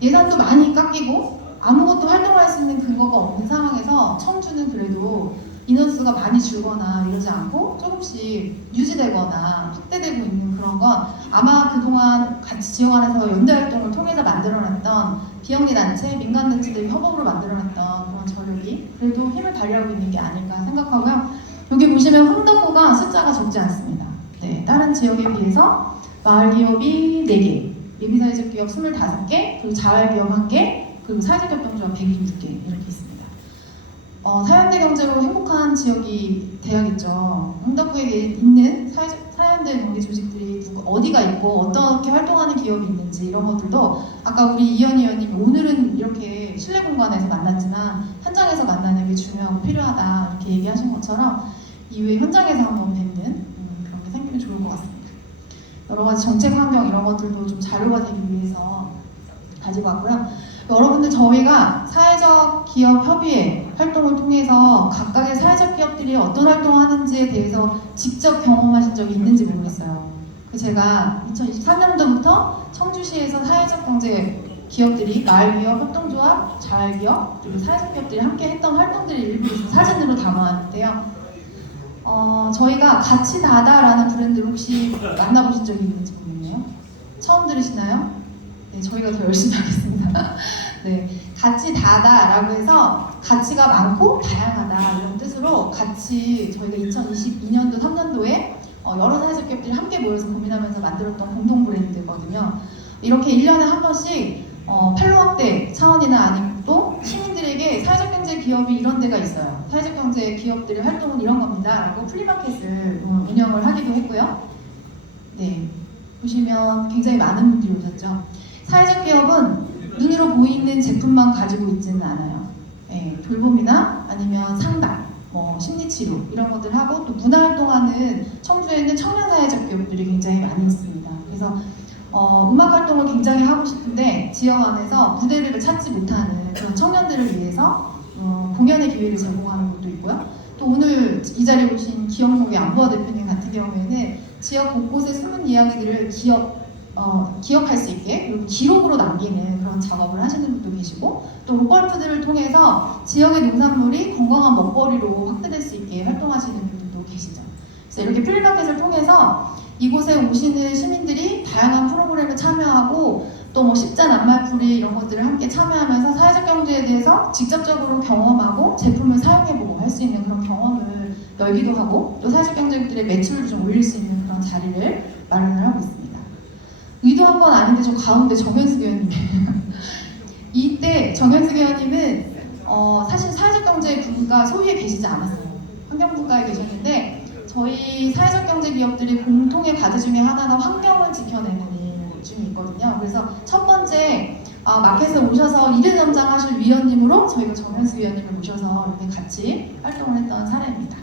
예산도 많이 깎이고 아무것도 활동할 수 있는 근거가 없는 상황에서 청주는 그래도 인원수가 많이 줄거나 이러지 않고 조금씩 유지되거나 확대되고 있는 그런 건 아마 그동안 같이 지역 안에서 연대활동을 통해서 만들어냈던 비영리단체, 민간단체들이 협업으로 만들어냈던 그런 저력이 그래도 힘을 발휘하고 있는 게 아닐까 생각하고요. 여기 보시면 흥덕구가 숫자가 적지 않습니다. 네, 다른 지역에 비해서 마을기업이 4개, 예비사회적 기업 25개, 그리고 자활기업 1개, 그리고 사회적 협동조합 126개 이렇게 있습니다. 사회연대 경제로 행복한 지역이 돼야겠죠. 흥덕구에 있는 사회연대 경제 조직들이 어디가 있고 어떻게 활동하는 기업이 있는지 이런 것들도 아까 우리 이현희 의원님이 오늘은 이렇게 실내 공간에서 만났지만 현장에서 만나는 게 중요하고 필요하다 이렇게 얘기하신 것처럼 이후에 현장에서 한번 뵙는 그런 게 생기면 좋을 것 같습니다. 여러 가지 정책 환경 이런 것들도 좀 자료가 되기 위해서 가지고 왔고요. 여러분들 저희가 사회적 기업 협의회 활동을 통해서 각각의 사회적 기업들이 어떤 활동을 하는지에 대해서 직접 경험하신 적이 있는지 모르겠어요. 제가 2023년도부터 청주시에서 사회적 경제 기업들이 마을기업, 협동조합, 자활기업 그리고 사회적 기업들이 함께 했던 활동들을 일부 사진으로 담아왔는데요. 저희가 같이 다다라는 브랜드를 혹시 만나보신 적이 있는지 모르겠네요. 처음 들으시나요? 네, 저희가 더 열심히 하겠습니다. 네, 같이 다다라고 해서 가치가 많고 다양하다 이런 뜻으로 같이 저희가 2022년도, 3년도에 여러 사회적 기업들이 함께 모여서 고민하면서 만들었던 공동 브랜드거든요. 이렇게 1년에 한 번씩 판로 확대 차원이나 아니면 또 시민들에게 사회적 경제 기업이 이런 데가 있어요. 사회적 경제 기업들의 활동은 이런 겁니다. 라고 플리마켓을 운영을 하기도 했고요. 네, 보시면 굉장히 많은 분들이 오셨죠. 사회적 기업은 눈으로 보이는 제품만 가지고 있지는 않아요. 네, 돌봄이나 아니면 상담, 뭐 심리치료 이런 것들 하고 또 문화활동하는 청주에 있는 청년사회적 기업들이 굉장히 많이 있습니다. 그래서 음악 활동을 굉장히 하고 싶은데 지역 안에서 무대를 찾지 못하는 그런 청년들을 위해서 공연의 기회를 제공하는 것도 있고요. 또 오늘 이 자리에 오신 기업목의 안보아 대표님 같은 경우에는 지역 곳곳의 숨은 이야기들을 기억할 수 있게 그리고 기록으로 남기는 그런 작업을 하시는 분도 계시고 또 로컬푸드를 통해서 지역의 농산물이 건강한 먹거리로 확대될 수 있게 활동하시는 분들도 계시죠. 그래서 이렇게 플리마켓을 통해서 이곳에 오시는 시민들이 다양한 프로그램에 참여하고 또 뭐 십자 낱말풀이 이런 것들을 함께 참여하면서 사회적 경제에 대해서 직접적으로 경험하고 제품을 사용해보고 할 수 있는 그런 경험을 열기도 하고 또 사회적 경제들의 매출을 좀 올릴 수 있는 그런 자리를 마련을 하고 있습니다. 의도한 건 아닌데 저 가운데 정현숙 의원님이에요. 이때 정현숙 의원님은 사실 사회적 경제 부가 소위에 계시지 않았어요. 환경부가에 계셨는데 저희 사회적 경제 기업들이 공통의 과제 중에 하나가 환경을 지켜내는 일 중에 있거든요. 그래서 첫 번째 마켓에 오셔서 일을 담당하실 위원님으로 저희가 정현수 위원님을 모셔서 이렇게 같이 활동을 했던 사례입니다.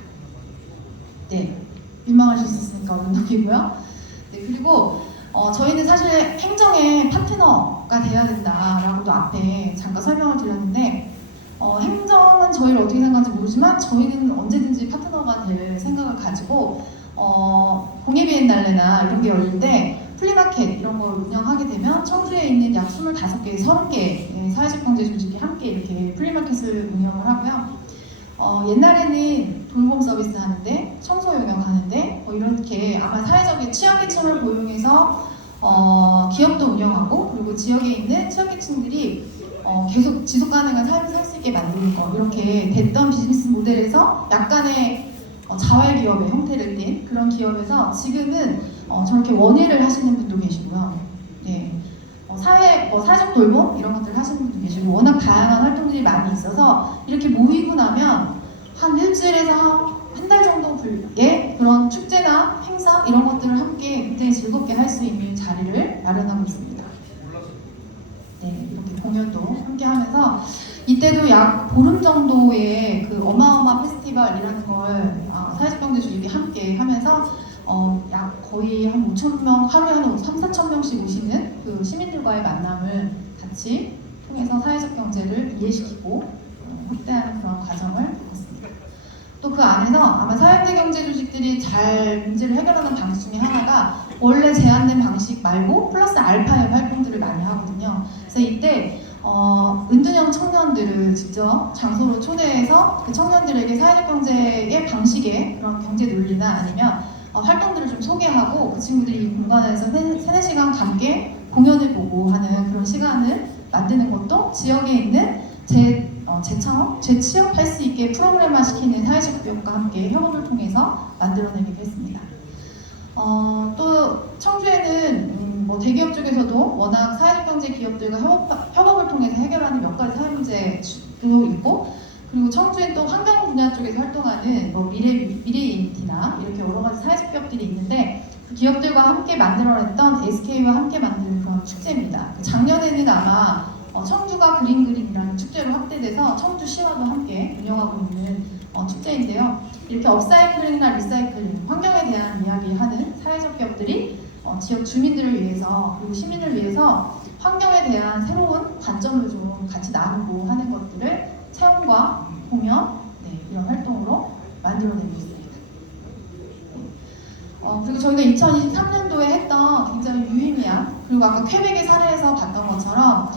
네, 민망하셨으니까 언덕이고요. 네, 그리고 저희는 사실 행정의 파트너가 돼야 된다라고도 앞에 잠깐 설명을 드렸는데 행정은 저희를 어떻게 생각하는지 모르지만 저희는 언제든지 파트너가 될 생각을 가지고 공예비엔날레나 이런 게 열릴 때 플리마켓 이런 걸 운영하게 되면 청주에 있는 약 25개, 30개 사회적 경제 조직이 함께 이렇게 플리마켓을 운영을 하고요. 옛날에는 돌봄 서비스 하는데, 청소 용역 하는데 이렇게 아마 사회적인 취약계층을 고용해서 기업도 운영하고 그리고 지역에 있는 취약계층들이 계속 지속 가능한 삶을 살 수 있게 만드는 거 이렇게 됐던 비즈니스 모델에서 약간의 자활 기업의 형태를 띈 그런 기업에서 지금은 저렇게 원예를 하시는 분도 계시고요. 네. 사회적 돌봄 이런 것들 하시는 분도 계시고 워낙 다양한 활동들이 많이 있어서 이렇게 모이고 나면 한 일주일에서 한 달 정도의 그런 축제나 행사 이런 것들을 함께 굉장히 즐겁게 할 수 있는 자리를 마련하고 있습니다. 네, 이렇게 공연도 함께 하면서 이때도 약 보름 정도의 그 어마어마한 페스티벌이라는 걸 사회적 경제 조직이 함께 하면서 약 거의 한 5,000명, 하루에 한 3,4,000명씩 오시는 그 시민들과의 만남을 같이 통해서 사회적 경제를 이해시키고 확대하는 그런 과정을 겪었습니다. 또 그 안에서 아마 사회적 경제 조직들이 잘 문제를 해결하는 방식 중에 하나가 원래 제한된 방식 말고 플러스 알파의 활동들을 많이 하거든요. 그래서 이때 은둔형 청년들을 직접 장소로 초대해서 그 청년들에게 사회적 경제의 방식의 그런 경제 논리나 아니면 활동들을 좀 소개하고 그 친구들이 이 공간에서 3-4시간 함께 공연을 보고 하는 그런 시간을 만드는 것도 지역에 있는 재취업할 수 있게 프로그램화 시키는 사회적 기업과 함께 협업을 통해서 만들어내기도 했습니다. 또 청주에는 뭐 대기업 쪽에서도 워낙 사회적 경제 기업들과 협업을 통해서 해결하는 몇 가지 사회 문제도 있고 그리고 청주에 또 환경 분야 쪽에서 활동하는 뭐 미래이니티나 이렇게 여러 가지 사회적 기업들이 있는데 그 기업들과 함께 만들어냈던 SK와 함께 만든 그런 축제입니다. 작년에는 아마 청주가 그린이라는 축제로 확대돼서 청주시와도 함께 운영하고 있는 축제인데요. 이렇게 업사이클링이나 리사이클링, 환경에 대한 이야기하는 사회적 기업들이 지역 주민들을 위해서 그리고 시민을 위해서 환경에 대한 새로운 관점을 좀 같이 나누고 하는 것들을 체험과 공연 이런 활동으로 만들어내고 있습니다. 그리고 저희가 2023년도에 했던 굉장히 유의미한 그리고 아까 퀘벡의 사례에서 봤던 것처럼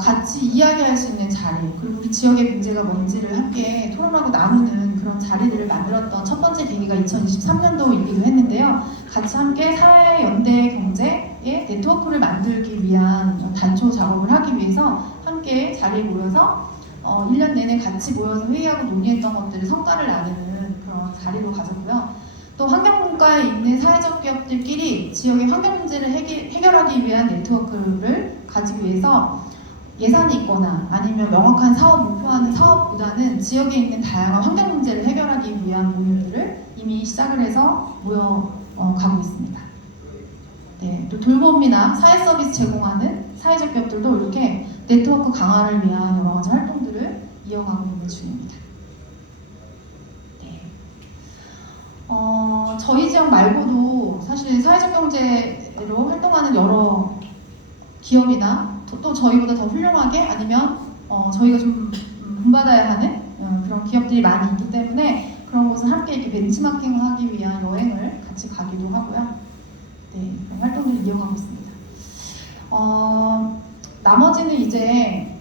같이 이야기할 수 있는 자리 그리고 우리 지역의 문제가 뭔지를 함께 토론하고 나누는 그런 자리들을 만들었던 첫 번째 계기가 2023년도이기도 했는데요. 같이 함께 사회 연대 경제의 네트워크를 만들기 위한 단초 작업을 하기 위해서 함께 자리에 모여서 1년 내내 같이 모여서 회의하고 논의했던 것들을 성과를 나누는 그런 자리로 가졌고요. 또 환경분과에 있는 사회적 기업들끼리 지역의 환경 문제를 해결하기 위한 네트워크를 가지기 위해서 예산이 있거나 아니면 명확한 사업 목표하는 사업보다는 지역에 있는 다양한 환경 문제를 해결하기 위한 모임들을 이미 시작을 해서 모여가고 있습니다. 네, 또 돌봄이나 사회 서비스 제공하는 사회적 기업들도 이렇게 네트워크 강화를 위한 여러 가지 활동들을 이어가고 있는 중입니다. 저희 지역 말고도 사실 사회적 경제로 활동하는 여러 기업이나 또 저희보다 더 훌륭하게 아니면 저희가 좀 본받아야 하는 그런 기업들이 많이 있기 때문에 그런 곳을 함께 이렇게 벤치마킹을 하기 위한 여행을 같이 가기도 하고요. 네, 그런 활동들을 이어가고 있습니다. 나머지는 이제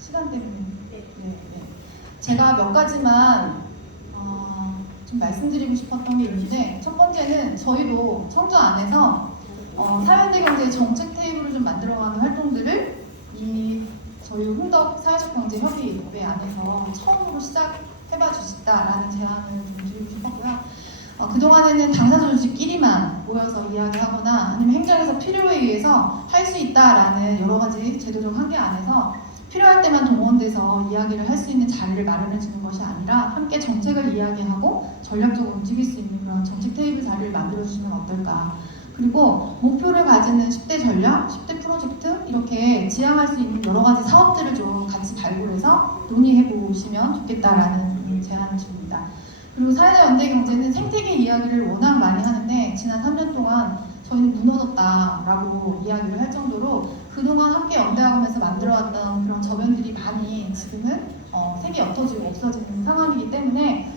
시간 때문에 제가 몇 가지만 좀 말씀드리고 싶었던 게 있는데, 첫 번째는 저희도 청주 안에서 사회연대경제 정책 테이블을 좀 만들어가는 활동들을 이 저희 흥덕 사회적경제협의회 안에서 처음으로 시작해봐 주시다라는 제안을 좀 드리고 싶었고요. 그동안에는 당사자 조직끼리만 모여서 이야기하거나 아니면 행정에서 필요에 의해서 할 수 있다라는 여러 가지 제도적 한계 안에서 필요할 때만 동원돼서 이야기를 할 수 있는 자리를 마련해 주는 것이 아니라 함께 정책을 이야기하고 전략적으로 움직일 수 있는 그런 정책 테이블 자리를 만들어 주시면 어떨까. 그리고 목표를 가지는 10대 전략, 10대 프로젝트 이렇게 지향할 수 있는 여러 가지 사업들을 좀 같이 발굴해서 논의해 보시면 좋겠다라는 제안을 드립니다. 그리고 사회자 연대 경제는 생태계 이야기를 워낙 많이 하는데 지난 3년 동안 저희는 무너졌다라고 이야기를 할 정도로 그동안 함께 연대하면서 만들어왔던 그런 저변들이 많이 지금은 색이 옅어지고 없어지는 상황이기 때문에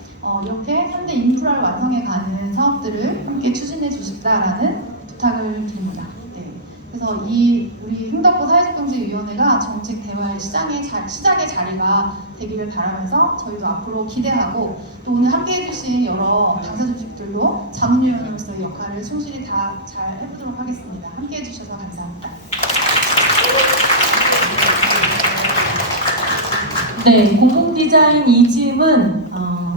이렇게 3대 인프라를 완성해 가는 사업들을 함께 추진해 주시다라는 부탁을 드립니다. 네. 그래서 이 우리 흥덕구 사회적경제위원회가 정책 대화의 시작의 자리가 되기를 바라면서 저희도 앞으로 기대하고 또 오늘 함께 해주신 여러 당사 조직들도 자문위원으로서의 역할을 충실히 다 잘 해보도록 하겠습니다. 함께 해주셔서 감사합니다. 네, 공공디자인 이즘은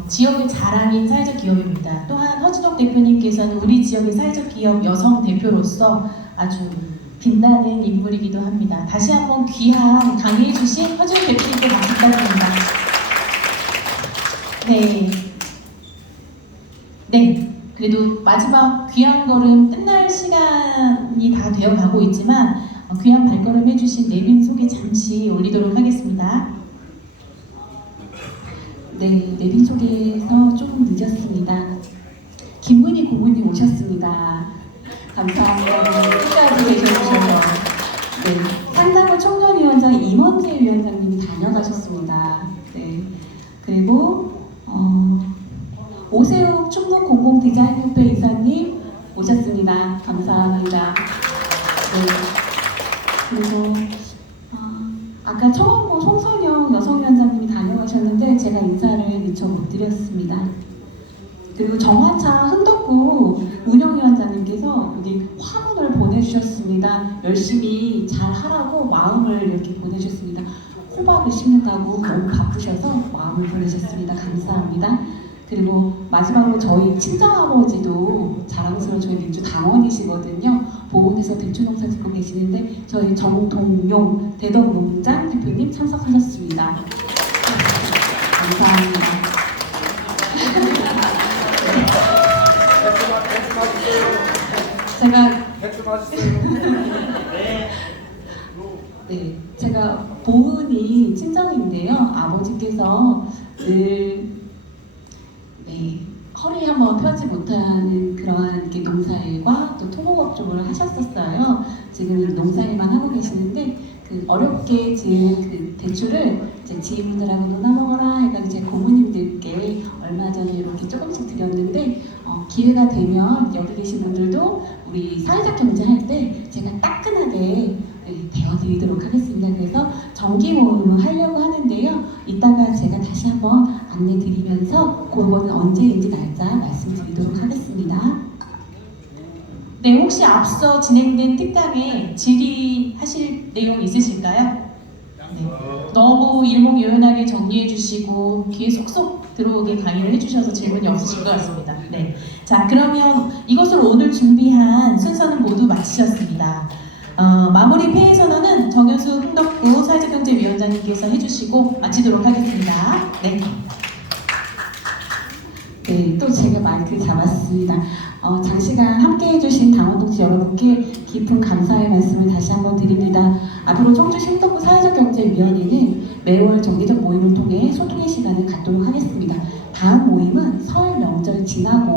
지역의 자랑인 사회적 기업입니다. 또한 허진옥 대표님께서는 우리 지역의 사회적 기업 여성 대표로서 아주 빛나는 인물이기도 합니다. 다시 한번 귀한 강의해주신 허진옥 대표님께 박수 부탁드립니다. 네, 그래도 마지막 귀한 걸음 끝날 시간이 다 되어가고 있지만 귀한 발걸음 해주신 내빈 소개 잠시 올리도록 하겠습니다. 네, 내빈 소개에서 조금 늦었습니다. 김문희 고문님 오셨습니다. 감사합니다. 끝까지 계셔주셔서. 네, 상담을 청년위원장 임원재 위원장님이 다녀가셨습니다. 네, 그리고 오세욱 충북 공공디자인협회 이사님 오셨습니다. 감사합니다. 네, 그리고 아까 청원고 송선영 여성위원장님이 다녀가셨는데 제가 인사를 미처 못 드렸습니다. 그리고 정화차 흥덕구 운영위원장님께서 여기 화문을 보내주셨습니다. 열심히 잘 하라고 마음을 이렇게 보내주셨습니다. 호박을 심는다고 너무 바쁘셔서 마음을 보내셨습니다. 감사합니다. 그리고 마지막으로 저희 친정아버지도 자랑스러운 저희 민주당원이시거든요. 보건에서 대추농사 짓고 계시는데 저희 정동용 대덕농장 대표님 참석하셨습니다. 감사합니다. 제가 보은이 친정인데요. 아버지께서 늘 허리 한번 펴지 못하는 그러한 이렇게 농사일과 또 토목업 쪽을 하셨었어요. 지금은 농사일만 하고 계시는데 그 어렵게 지은 그 대추를 이제 지인분들하고 나눠 먹어라 해가지고 제 고모님들께 얼마 전에 이렇게 조금씩 드렸는데 기회가 되면 여기 계신 분들도 우리 사회적 경제 할 때 제가 따끈하게 배워드리도록 하겠습니다. 그래서 정기 모임을 하려고 하는데요. 이따가 제가 다시 한번 안내 드리면서 그거는 언제인지 날짜 말씀드리도록 하겠습니다. 네, 혹시 앞서 진행된 특강에 질의하실 내용 있으실까요? 네. 너무 일목요연하게 정리해 주시고 귀에 쏙쏙 들어오게 강의를 해주셔서 질문이 없으실 것 같습니다. 네. 자, 그러면 이것으로 오늘 준비한 순서는 모두 마치셨습니다. 마무리 폐회 선언은 정현수 흥덕구 사회적경제위원장님께서 해주시고 마치도록 하겠습니다. 네. 네, 또 제가 마이크 잡았습니다. 장시간 함께 해주신 당원동지 여러분께 깊은 감사의 말씀을 다시 한번 드립니다. 앞으로 청주시 흥덕구 사회적경제위원회는 매월 정기적 모임을 통해 소통의 시간을 갖도록 하겠습니다. 다음 모임은 설 명절 지나고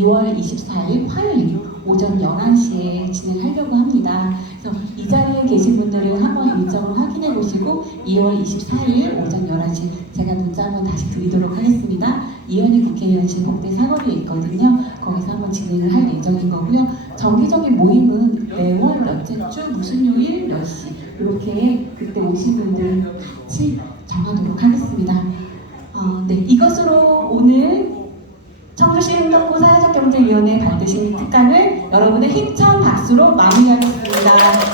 2월 24일 화요일 오전 11시에 진행하려고 합니다. 그래서 이 자리에 계신 분들은 한번 일정을 확인해 보시고 2월 24일 오전 11시 제가 문자 한번 다시 드리도록 하겠습니다. 이현희 국회의원실 복대 사거리에 있거든요. 거기서 한번 진행을 할 예정인 거고요. 정기적인 모임은 매월 몇째 주 무슨 요일 몇 시 이렇게 그때 오신 분들 같이 정하도록 하겠습니다. 네, 이것으로 오늘 청주시 흥덕구 사회적경제위원회 받으신 특강을 여러분의 힘찬 박수로 마무리하겠습니다.